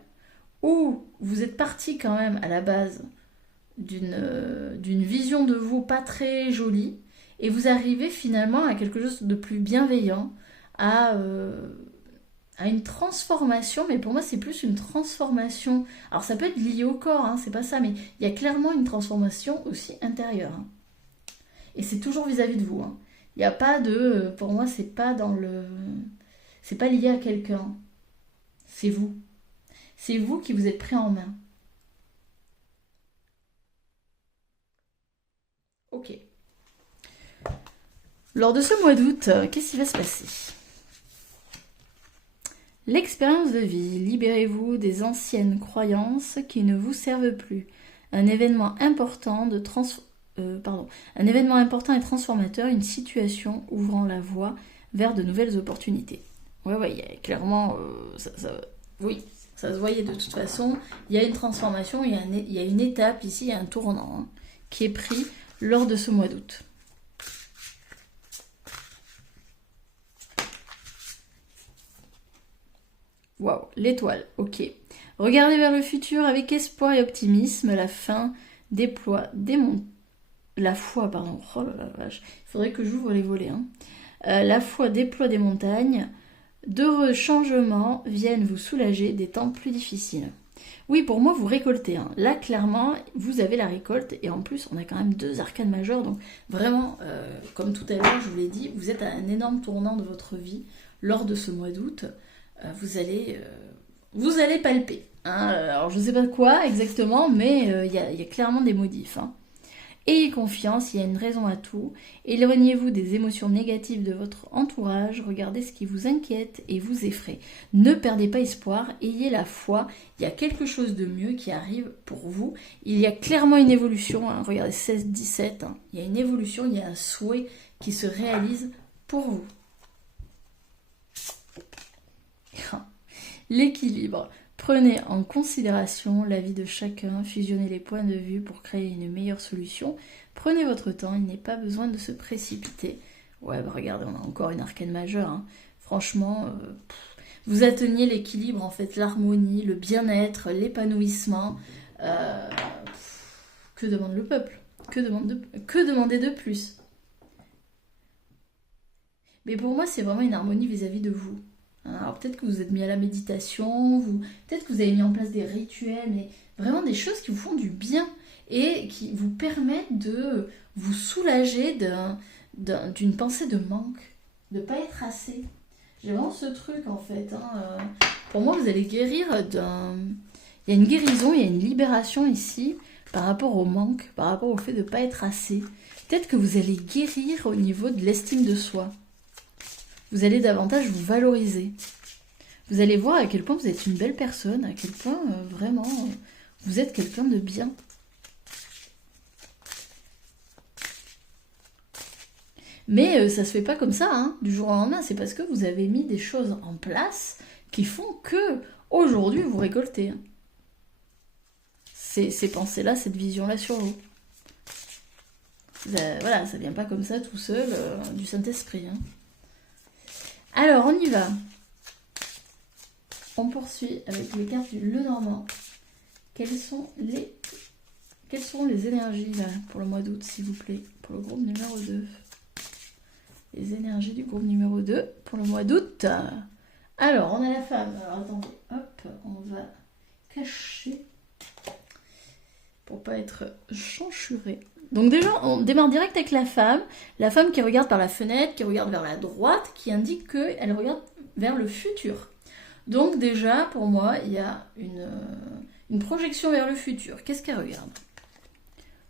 où vous êtes parti quand même à la base d'une vision de vous pas très jolie et vous arrivez finalement à quelque chose de plus bienveillant, à une transformation, mais pour moi c'est plus une transformation. Alors ça peut être lié au corps, hein, c'est pas ça, mais il y a clairement une transformation aussi intérieure. Hein. Et c'est toujours vis-à-vis de vous. Hein. Il n'y a pas de... Pour moi, c'est pas dans le... C'est pas lié à quelqu'un. C'est vous. C'est vous qui vous êtes pris en main. Ok. Lors de ce mois d'août, qu'est-ce qui va se passer? L'expérience de vie, libérez-vous des anciennes croyances qui ne vous servent plus. Un événement important un événement important et transformateur, une situation ouvrant la voie vers de nouvelles opportunités. Ouais, il y a clairement, oui, ça se voyait de toute façon. Il y a une transformation, il y a une étape ici, il y a un tournant hein, qui est pris lors de ce mois d'août. Waouh, l'étoile, ok. Regardez vers le futur avec espoir et optimisme. La fin déploie des montagnes. La foi, pardon. Oh là là, vache. Il faudrait que j'ouvre les volets. Hein. La foi déploie des montagnes. D'heureux changements viennent vous soulager des temps plus difficiles. Oui, pour moi, vous récoltez. Hein. Là, clairement, vous avez la récolte. Et en plus, on a quand même 2 arcanes majeures. Donc, vraiment, comme tout à l'heure, je vous l'ai dit, vous êtes à un énorme tournant de votre vie lors de ce mois d'août. Vous allez palper. Hein. Alors, je ne sais pas quoi exactement, mais il y a clairement des modifs. Hein. Ayez confiance, il y a une raison à tout. Éloignez-vous des émotions négatives de votre entourage. Regardez ce qui vous inquiète et vous effraie. Ne perdez pas espoir, ayez la foi. Il y a quelque chose de mieux qui arrive pour vous. Il y a clairement une évolution. Hein. Regardez 16-17. Hein. Il y a une évolution, il y a un souhait qui se réalise pour vous. L'équilibre. Prenez en considération l'avis de chacun, fusionnez les points de vue pour créer une meilleure solution. Prenez votre temps, il n'est pas besoin de se précipiter. Ouais, bah regardez, on a encore une arcane majeure. Hein. Franchement, vous atteignez l'équilibre, en fait, l'harmonie, le bien-être, l'épanouissement. Que demande le peuple? Que demander de plus? Mais pour moi, c'est vraiment une harmonie vis-à-vis de vous. Alors peut-être que vous êtes mis à la méditation, peut-être que vous avez mis en place des rituels, mais vraiment des choses qui vous font du bien et qui vous permettent de vous soulager d'une pensée de manque, de ne pas être assez. J'ai vraiment ce truc en fait. Hein. Pour moi, vous allez guérir d'un... Il y a une guérison, il y a une libération ici par rapport au manque, par rapport au fait de ne pas être assez. Peut-être que vous allez guérir au niveau de l'estime de soi. Vous allez davantage vous valoriser. Vous allez voir à quel point vous êtes une belle personne, à quel point vraiment vous êtes quelqu'un de bien. Mais ça se fait pas comme ça, hein, du jour au lendemain. C'est parce que vous avez mis des choses en place qui font que aujourd'hui vous récoltez. Hein. Ces pensées-là, cette vision-là sur vous. Voilà, ça vient pas comme ça tout seul du Saint-Esprit. Hein. Alors, on y va. On poursuit avec les cartes du Lenormand. Quelles sont les énergies là, pour le mois d'août, s'il vous plaît, pour le groupe numéro 2? Les énergies du groupe numéro 2 pour le mois d'août. Alors, on a la femme. Alors, attendez, hop, on va cacher pour pas être chanchuré. Donc déjà, on démarre direct avec la femme qui regarde par la fenêtre, qui regarde vers la droite, qui indique qu'elle regarde vers le futur. Donc déjà, pour moi, il y a une projection vers le futur. Qu'est-ce qu'elle regarde?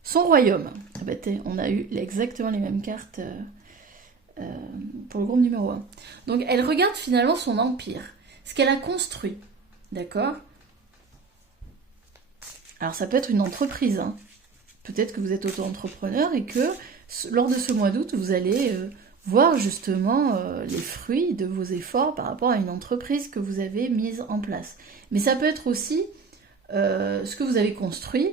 Son royaume. Ah bah, on a eu exactement les mêmes cartes pour le groupe numéro 1. Donc elle regarde finalement son empire, ce qu'elle a construit. D'accord? Alors ça peut être une entreprise, hein. Peut-être que vous êtes auto-entrepreneur et que lors de ce mois d'août, vous allez voir justement les fruits de vos efforts par rapport à une entreprise que vous avez mise en place. Mais ça peut être aussi ce que vous avez construit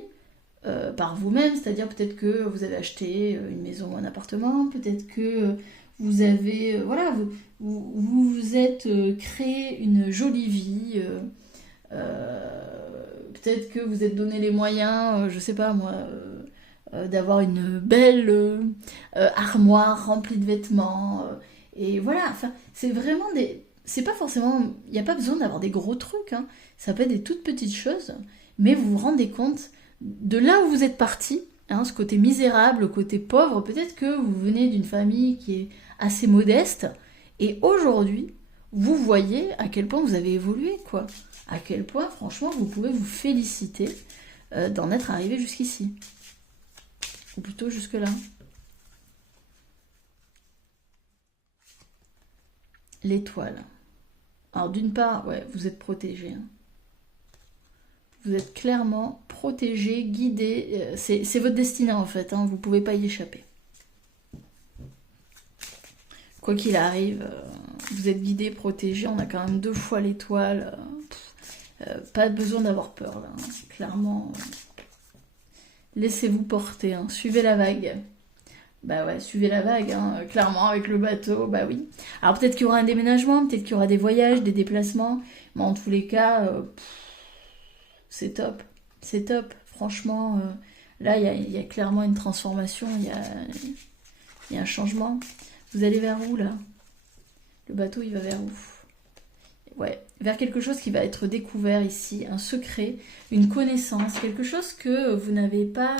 par vous-même, c'est-à-dire peut-être que vous avez acheté une maison ou un appartement, peut-être que vous avez, vous vous êtes créé une jolie vie, peut-être que vous êtes donné les moyens, je sais pas moi, d'avoir une belle armoire remplie de vêtements, Et voilà, enfin, c'est vraiment des... C'est pas forcément... Il n'y a pas besoin d'avoir des gros trucs, hein. Ça peut être des toutes petites choses, mais vous vous rendez compte de là où vous êtes parti, hein, ce côté misérable, le côté pauvre, peut-être que vous venez d'une famille qui est assez modeste, et aujourd'hui, vous voyez à quel point vous avez évolué, quoi. À quel point, franchement, vous pouvez vous féliciter d'en être arrivé jusqu'ici. Ou plutôt jusque-là. L'étoile. Alors d'une part, ouais, vous êtes protégé. Hein. Vous êtes clairement protégé, guidé. C'est votre destinée en fait, hein, vous ne pouvez pas y échapper. Quoi qu'il arrive, vous êtes guidé, protégé. On a quand même 2 fois l'étoile. Pas besoin d'avoir peur là. Hein. Clairement, laissez-vous porter. Hein. Suivez la vague. Bah ouais, suivez la vague, hein. Clairement, avec le bateau, bah oui. Alors peut-être qu'il y aura un déménagement, peut-être qu'il y aura des voyages, des déplacements, mais en tous les cas, c'est top. C'est top. Franchement, là, il y a clairement une transformation, il y a un changement. Vous allez vers où, là? Le bateau, il va vers où? Ouais, vers quelque chose qui va être découvert ici, un secret, une connaissance, quelque chose que vous n'avez pas...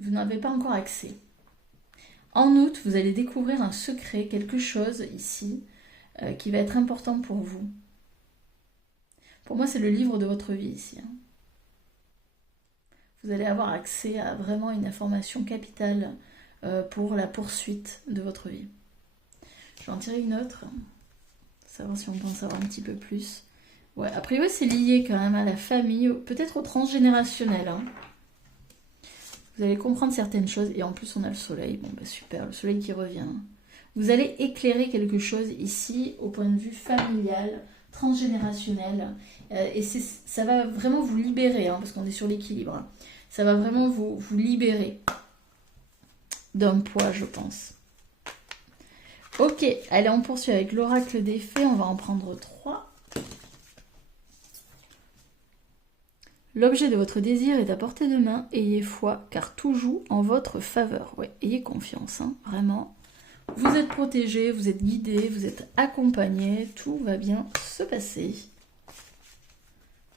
vous n'avez pas encore accès. En août, vous allez découvrir un secret, quelque chose ici, qui va être important pour vous. Pour moi, c'est le livre de votre vie ici. Hein. Vous allez avoir accès à vraiment une information capitale pour la poursuite de votre vie. Je vais en tirer une autre, savoir si on peut en savoir un petit peu plus. Ouais, a priori, c'est lié quand même à la famille, peut-être au transgénérationnel. Hein. Vous allez comprendre certaines choses, et en plus on a le soleil, bon bah super, le soleil qui revient. Vous allez éclairer quelque chose ici au point de vue familial, transgénérationnel, et ça va vraiment vous libérer, hein, parce qu'on est sur l'équilibre. Hein. Ça va vraiment vous libérer d'un poids, je pense. Ok, allez, on poursuit avec l'oracle des fées, on va en prendre 3. L'objet de votre désir est à portée de main, ayez foi, car tout joue en votre faveur. Ouais, ayez confiance, hein, vraiment. Vous êtes protégé, vous êtes guidé, vous êtes accompagné, tout va bien se passer.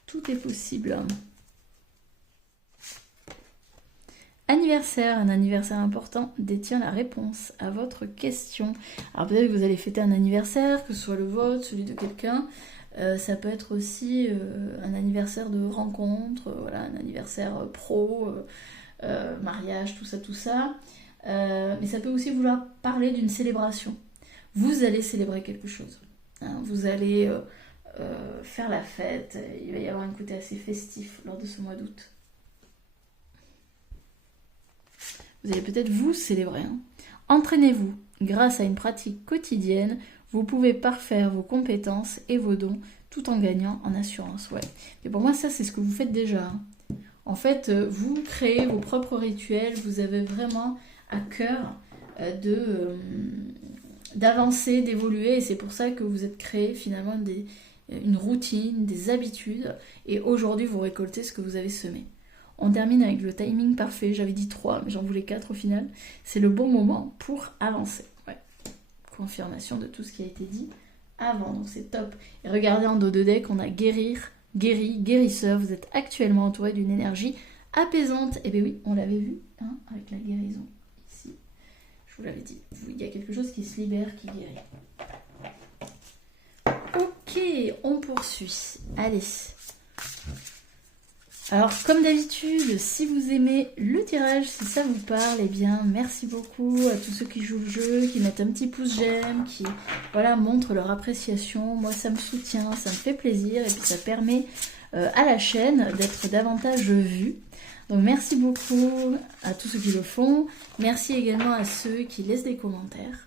Tout est possible. Anniversaire, un anniversaire important détient la réponse à votre question. Alors peut-être que vous allez fêter un anniversaire, que ce soit le vôtre, celui de quelqu'un. Ça peut être aussi un anniversaire de rencontre, voilà, un anniversaire pro, mariage, tout ça. Mais ça peut aussi vouloir parler d'une célébration. Vous allez célébrer quelque chose. Hein, vous allez faire la fête. Il va y avoir un côté assez festif lors de ce mois d'août. Vous allez peut-être vous célébrer. Hein. Entraînez-vous. Grâce à une pratique quotidienne, vous pouvez parfaire vos compétences et vos dons tout en gagnant en assurance. Ouais. Et pour moi, ça, c'est ce que vous faites déjà. Hein. En fait, vous créez vos propres rituels. Vous avez vraiment à cœur d'avancer, d'évoluer. Et c'est pour ça que vous êtes créé finalement une routine, des habitudes. Et aujourd'hui, vous récoltez ce que vous avez semé. On termine avec le timing parfait. J'avais dit 3, mais j'en voulais 4 au final. C'est le bon moment pour avancer. Ouais. Confirmation de tout ce qui a été dit avant. Donc c'est top. Et regardez en dos de deck, on a guérir, guéri, guérisseur. Vous êtes actuellement entouré d'une énergie apaisante. Et bien oui, on l'avait vu hein, avec la guérison. Ici, je vous l'avais dit. Il y a quelque chose qui se libère, qui guérit. Ok, on poursuit. Allez. Alors, comme d'habitude, si vous aimez le tirage, si ça vous parle, eh bien, merci beaucoup à tous ceux qui jouent le jeu, qui mettent un petit pouce j'aime, qui voilà, montrent leur appréciation. Moi, ça me soutient, ça me fait plaisir, et puis ça permet à la chaîne d'être davantage vue. Donc, merci beaucoup à tous ceux qui le font. Merci également à ceux qui laissent des commentaires.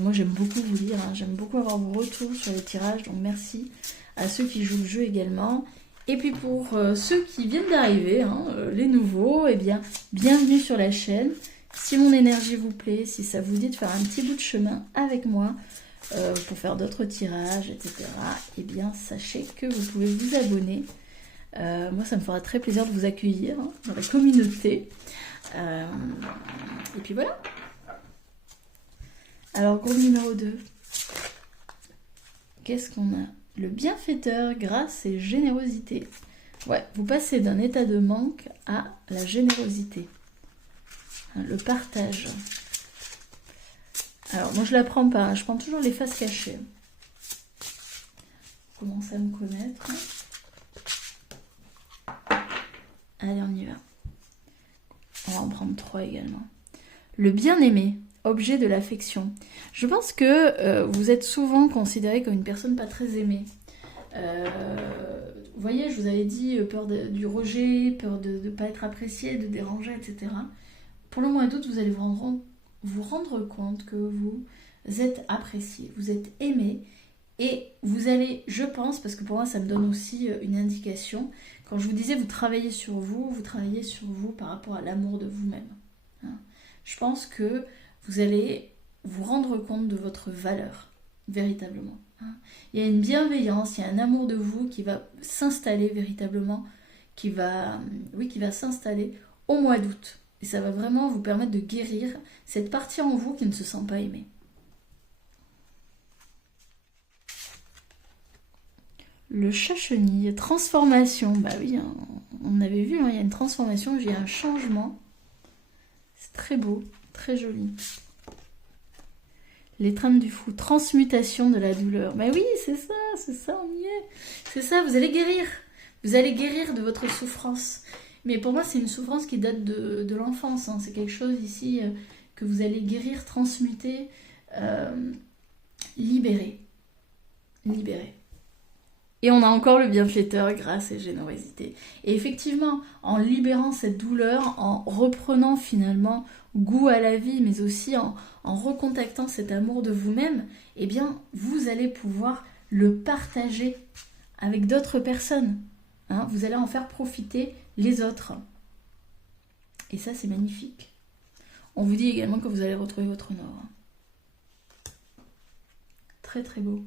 Moi, j'aime beaucoup vous lire, hein. J'aime beaucoup avoir vos retours sur les tirages, donc merci à ceux qui jouent le jeu également. Et puis pour ceux qui viennent d'arriver, hein, les nouveaux, eh bien, bienvenue sur la chaîne. Si mon énergie vous plaît, si ça vous dit de faire un petit bout de chemin avec moi pour faire d'autres tirages, etc., eh bien, sachez que vous pouvez vous abonner Moi, ça me fera très plaisir de vous accueillir hein, dans la communauté. Et puis voilà. Alors, groupe numéro 2. Qu'est-ce qu'on a? Le bienfaiteur, grâce et générosité. Ouais, vous passez d'un état de manque à la générosité. Le partage. Alors, moi, je la prends pas. Hein. Je prends toujours les faces cachées. Commencez à me connaître. Allez, on y va. On va en prendre 3 également. Le bien-aimé, objet de l'affection. Je pense que vous êtes souvent considéré comme une personne pas très aimée. Vous voyez, je vous avais dit peur du rejet, peur de ne pas être apprécié, de déranger, etc. Pour le mois d'août, vous allez vous rendre compte que vous êtes apprécié, vous êtes aimé. Et vous allez, je pense, parce que pour moi ça me donne aussi une indication, quand je vous disais vous travaillez sur vous par rapport à l'amour de vous-même. Hein. Je pense que vous allez vous rendre compte de votre valeur, véritablement. Hein. Il y a une bienveillance, il y a un amour de vous qui va s'installer véritablement, qui va s'installer au mois d'août. Et ça va vraiment vous permettre de guérir cette partie en vous qui ne se sent pas aimée. Le chat-chenille, transformation. Bah oui, hein, on avait vu, hein, il y a une transformation, il y a un changement. C'est très beau, très joli. Les trames du fou, transmutation de la douleur. Bah oui, c'est ça, on y est. C'est ça, vous allez guérir. Vous allez guérir de votre souffrance. Mais pour moi, c'est une souffrance qui date de l'enfance. Hein. C'est quelque chose ici que vous allez guérir, transmuter, libérer. Libérer. Et on a encore le bienfaiteur, grâce et générosité. Et effectivement, en libérant cette douleur, en reprenant finalement goût à la vie, mais aussi en recontactant cet amour de vous-même, eh bien, vous allez pouvoir le partager avec d'autres personnes. Hein, vous allez en faire profiter les autres. Et ça, c'est magnifique. On vous dit également que vous allez retrouver votre nord. Très très beau.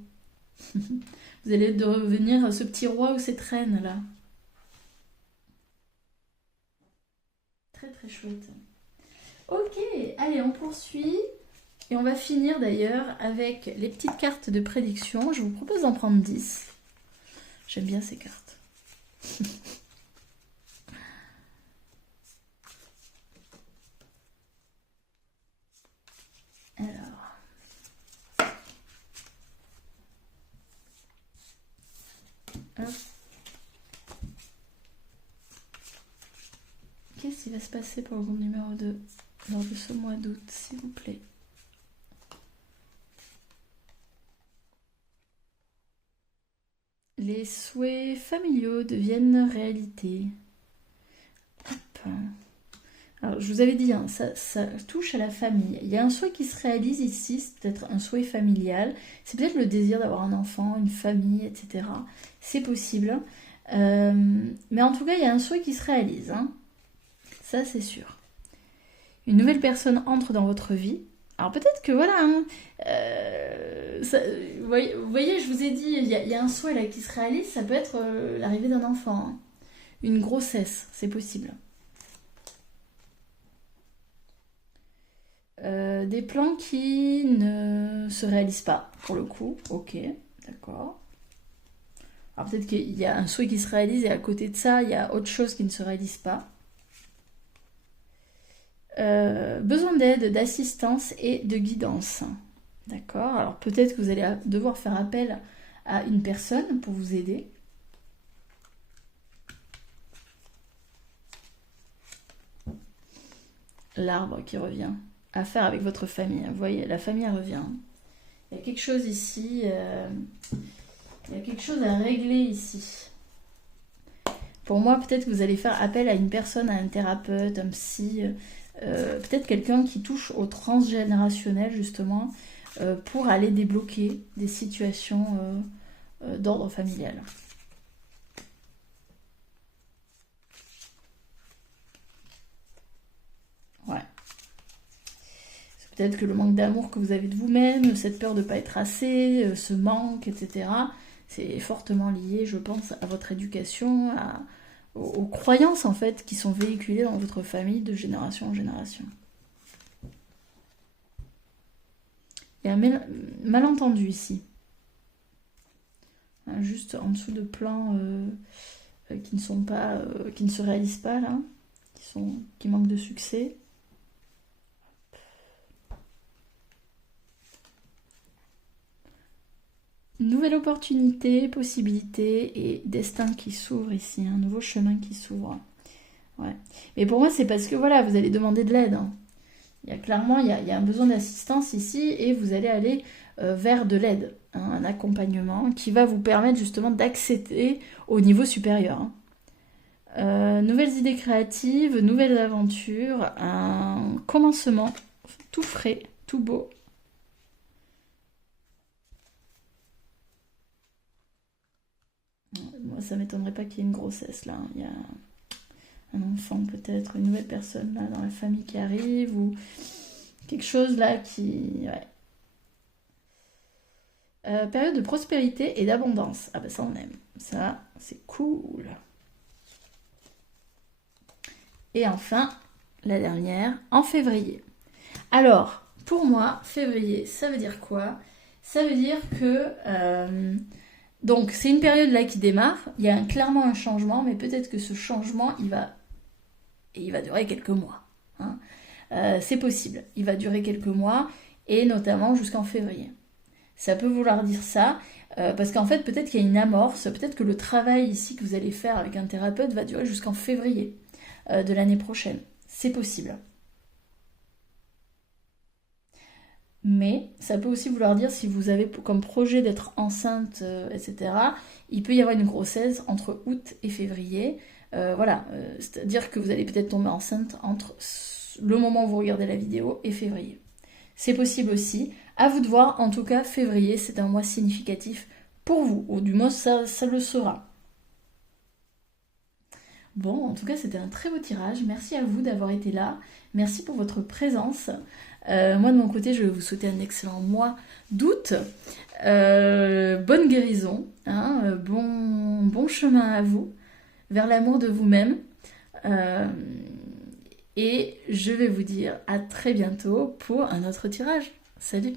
Vous allez devenir ce petit roi ou cette reine là. Très très chouette. Ok, allez, on poursuit. Et on va finir d'ailleurs avec les petites cartes de prédiction. Je vous propose d'en prendre 10. J'aime bien ces cartes. Alors. Hop. Qu'est-ce qui va se passer pour le groupe numéro 2 lors de ce mois d'août, s'il vous plaît? Les souhaits familiaux deviennent réalité. Hop. Alors, je vous avais dit, hein, ça touche à la famille. Il y a un souhait qui se réalise ici, c'est peut-être un souhait familial. C'est peut-être le désir d'avoir un enfant, une famille, etc. C'est possible. Mais en tout cas, il y a un souhait qui se réalise. Hein. Ça, c'est sûr. Une nouvelle personne entre dans votre vie. Alors peut-être que voilà, hein, vous voyez, je vous ai dit, il y a un souhait là qui se réalise, ça peut être l'arrivée d'un enfant, hein. Une grossesse, c'est possible. Des plans qui ne se réalisent pas, pour le coup, ok, d'accord. Alors peut-être qu'il y a un souhait qui se réalise et à côté de ça, il y a autre chose qui ne se réalise pas. Besoin d'aide, d'assistance et de guidance. D'accord. Alors peut-être que vous allez devoir faire appel à une personne pour vous aider. L'arbre qui revient. À faire avec votre famille. Vous voyez, la famille revient. Il y a quelque chose ici. Il y a quelque chose à régler ici. Pour moi, peut-être que vous allez faire appel à une personne, à un thérapeute, un psy, peut-être quelqu'un qui touche au transgénérationnel, justement, pour aller débloquer des situations d'ordre familial. Ouais. C'est peut-être que le manque d'amour que vous avez de vous-même, cette peur de ne pas être assez, ce manque, etc., C'est fortement lié, je pense, à votre éducation, aux croyances en fait qui sont véhiculées dans votre famille de génération en génération. Il y a un malentendu ici. Juste en dessous de plans qui ne sont pas, qui ne se réalisent pas là, qui manquent de succès. Nouvelle opportunité, possibilité et destin qui s'ouvre ici, un nouveau chemin qui s'ouvre. Ouais. Mais pour moi, c'est parce que voilà, vous allez demander de l'aide. Hein. Il y a clairement, il y a un besoin d'assistance ici et vous allez aller vers de l'aide, hein, un accompagnement qui va vous permettre justement d'accéder au niveau supérieur. Hein. Nouvelles idées créatives, nouvelles aventures, un commencement tout frais, tout beau. Moi, ça m'étonnerait pas qu'il y ait une grossesse là. Il y a un enfant peut-être, une nouvelle personne là dans la famille qui arrive ou quelque chose là qui... Ouais. Période de prospérité et d'abondance. Ah bah ça on aime. Ça, c'est cool. Et enfin, la dernière, en février. Alors, pour moi, février, ça veut dire quoi? Ça veut dire que... donc, c'est une période là qui démarre. Il y a clairement un changement, mais peut-être que ce changement, il va durer quelques mois. Hein. C'est possible. Il va durer quelques mois, et notamment jusqu'en février. Ça peut vouloir dire ça, parce qu'en fait, peut-être qu'il y a une amorce, peut-être que le travail ici que vous allez faire avec un thérapeute va durer jusqu'en février de l'année prochaine. C'est possible. Mais ça peut aussi vouloir dire, si vous avez comme projet d'être enceinte, etc., il peut y avoir une grossesse entre août et février. Voilà, c'est-à-dire que vous allez peut-être tomber enceinte entre le moment où vous regardez la vidéo et février. C'est possible aussi. À vous de voir. En tout cas, février, c'est un mois significatif pour vous. Ou du moins, ça le sera. Bon, en tout cas, c'était un très beau tirage. Merci à vous d'avoir été là. Merci pour votre présence. Moi, de mon côté, je vais vous souhaiter un excellent mois d'août. Bonne guérison. Hein, bon chemin à vous. Vers l'amour de vous-même. Et je vais vous dire à très bientôt pour un autre tirage. Salut!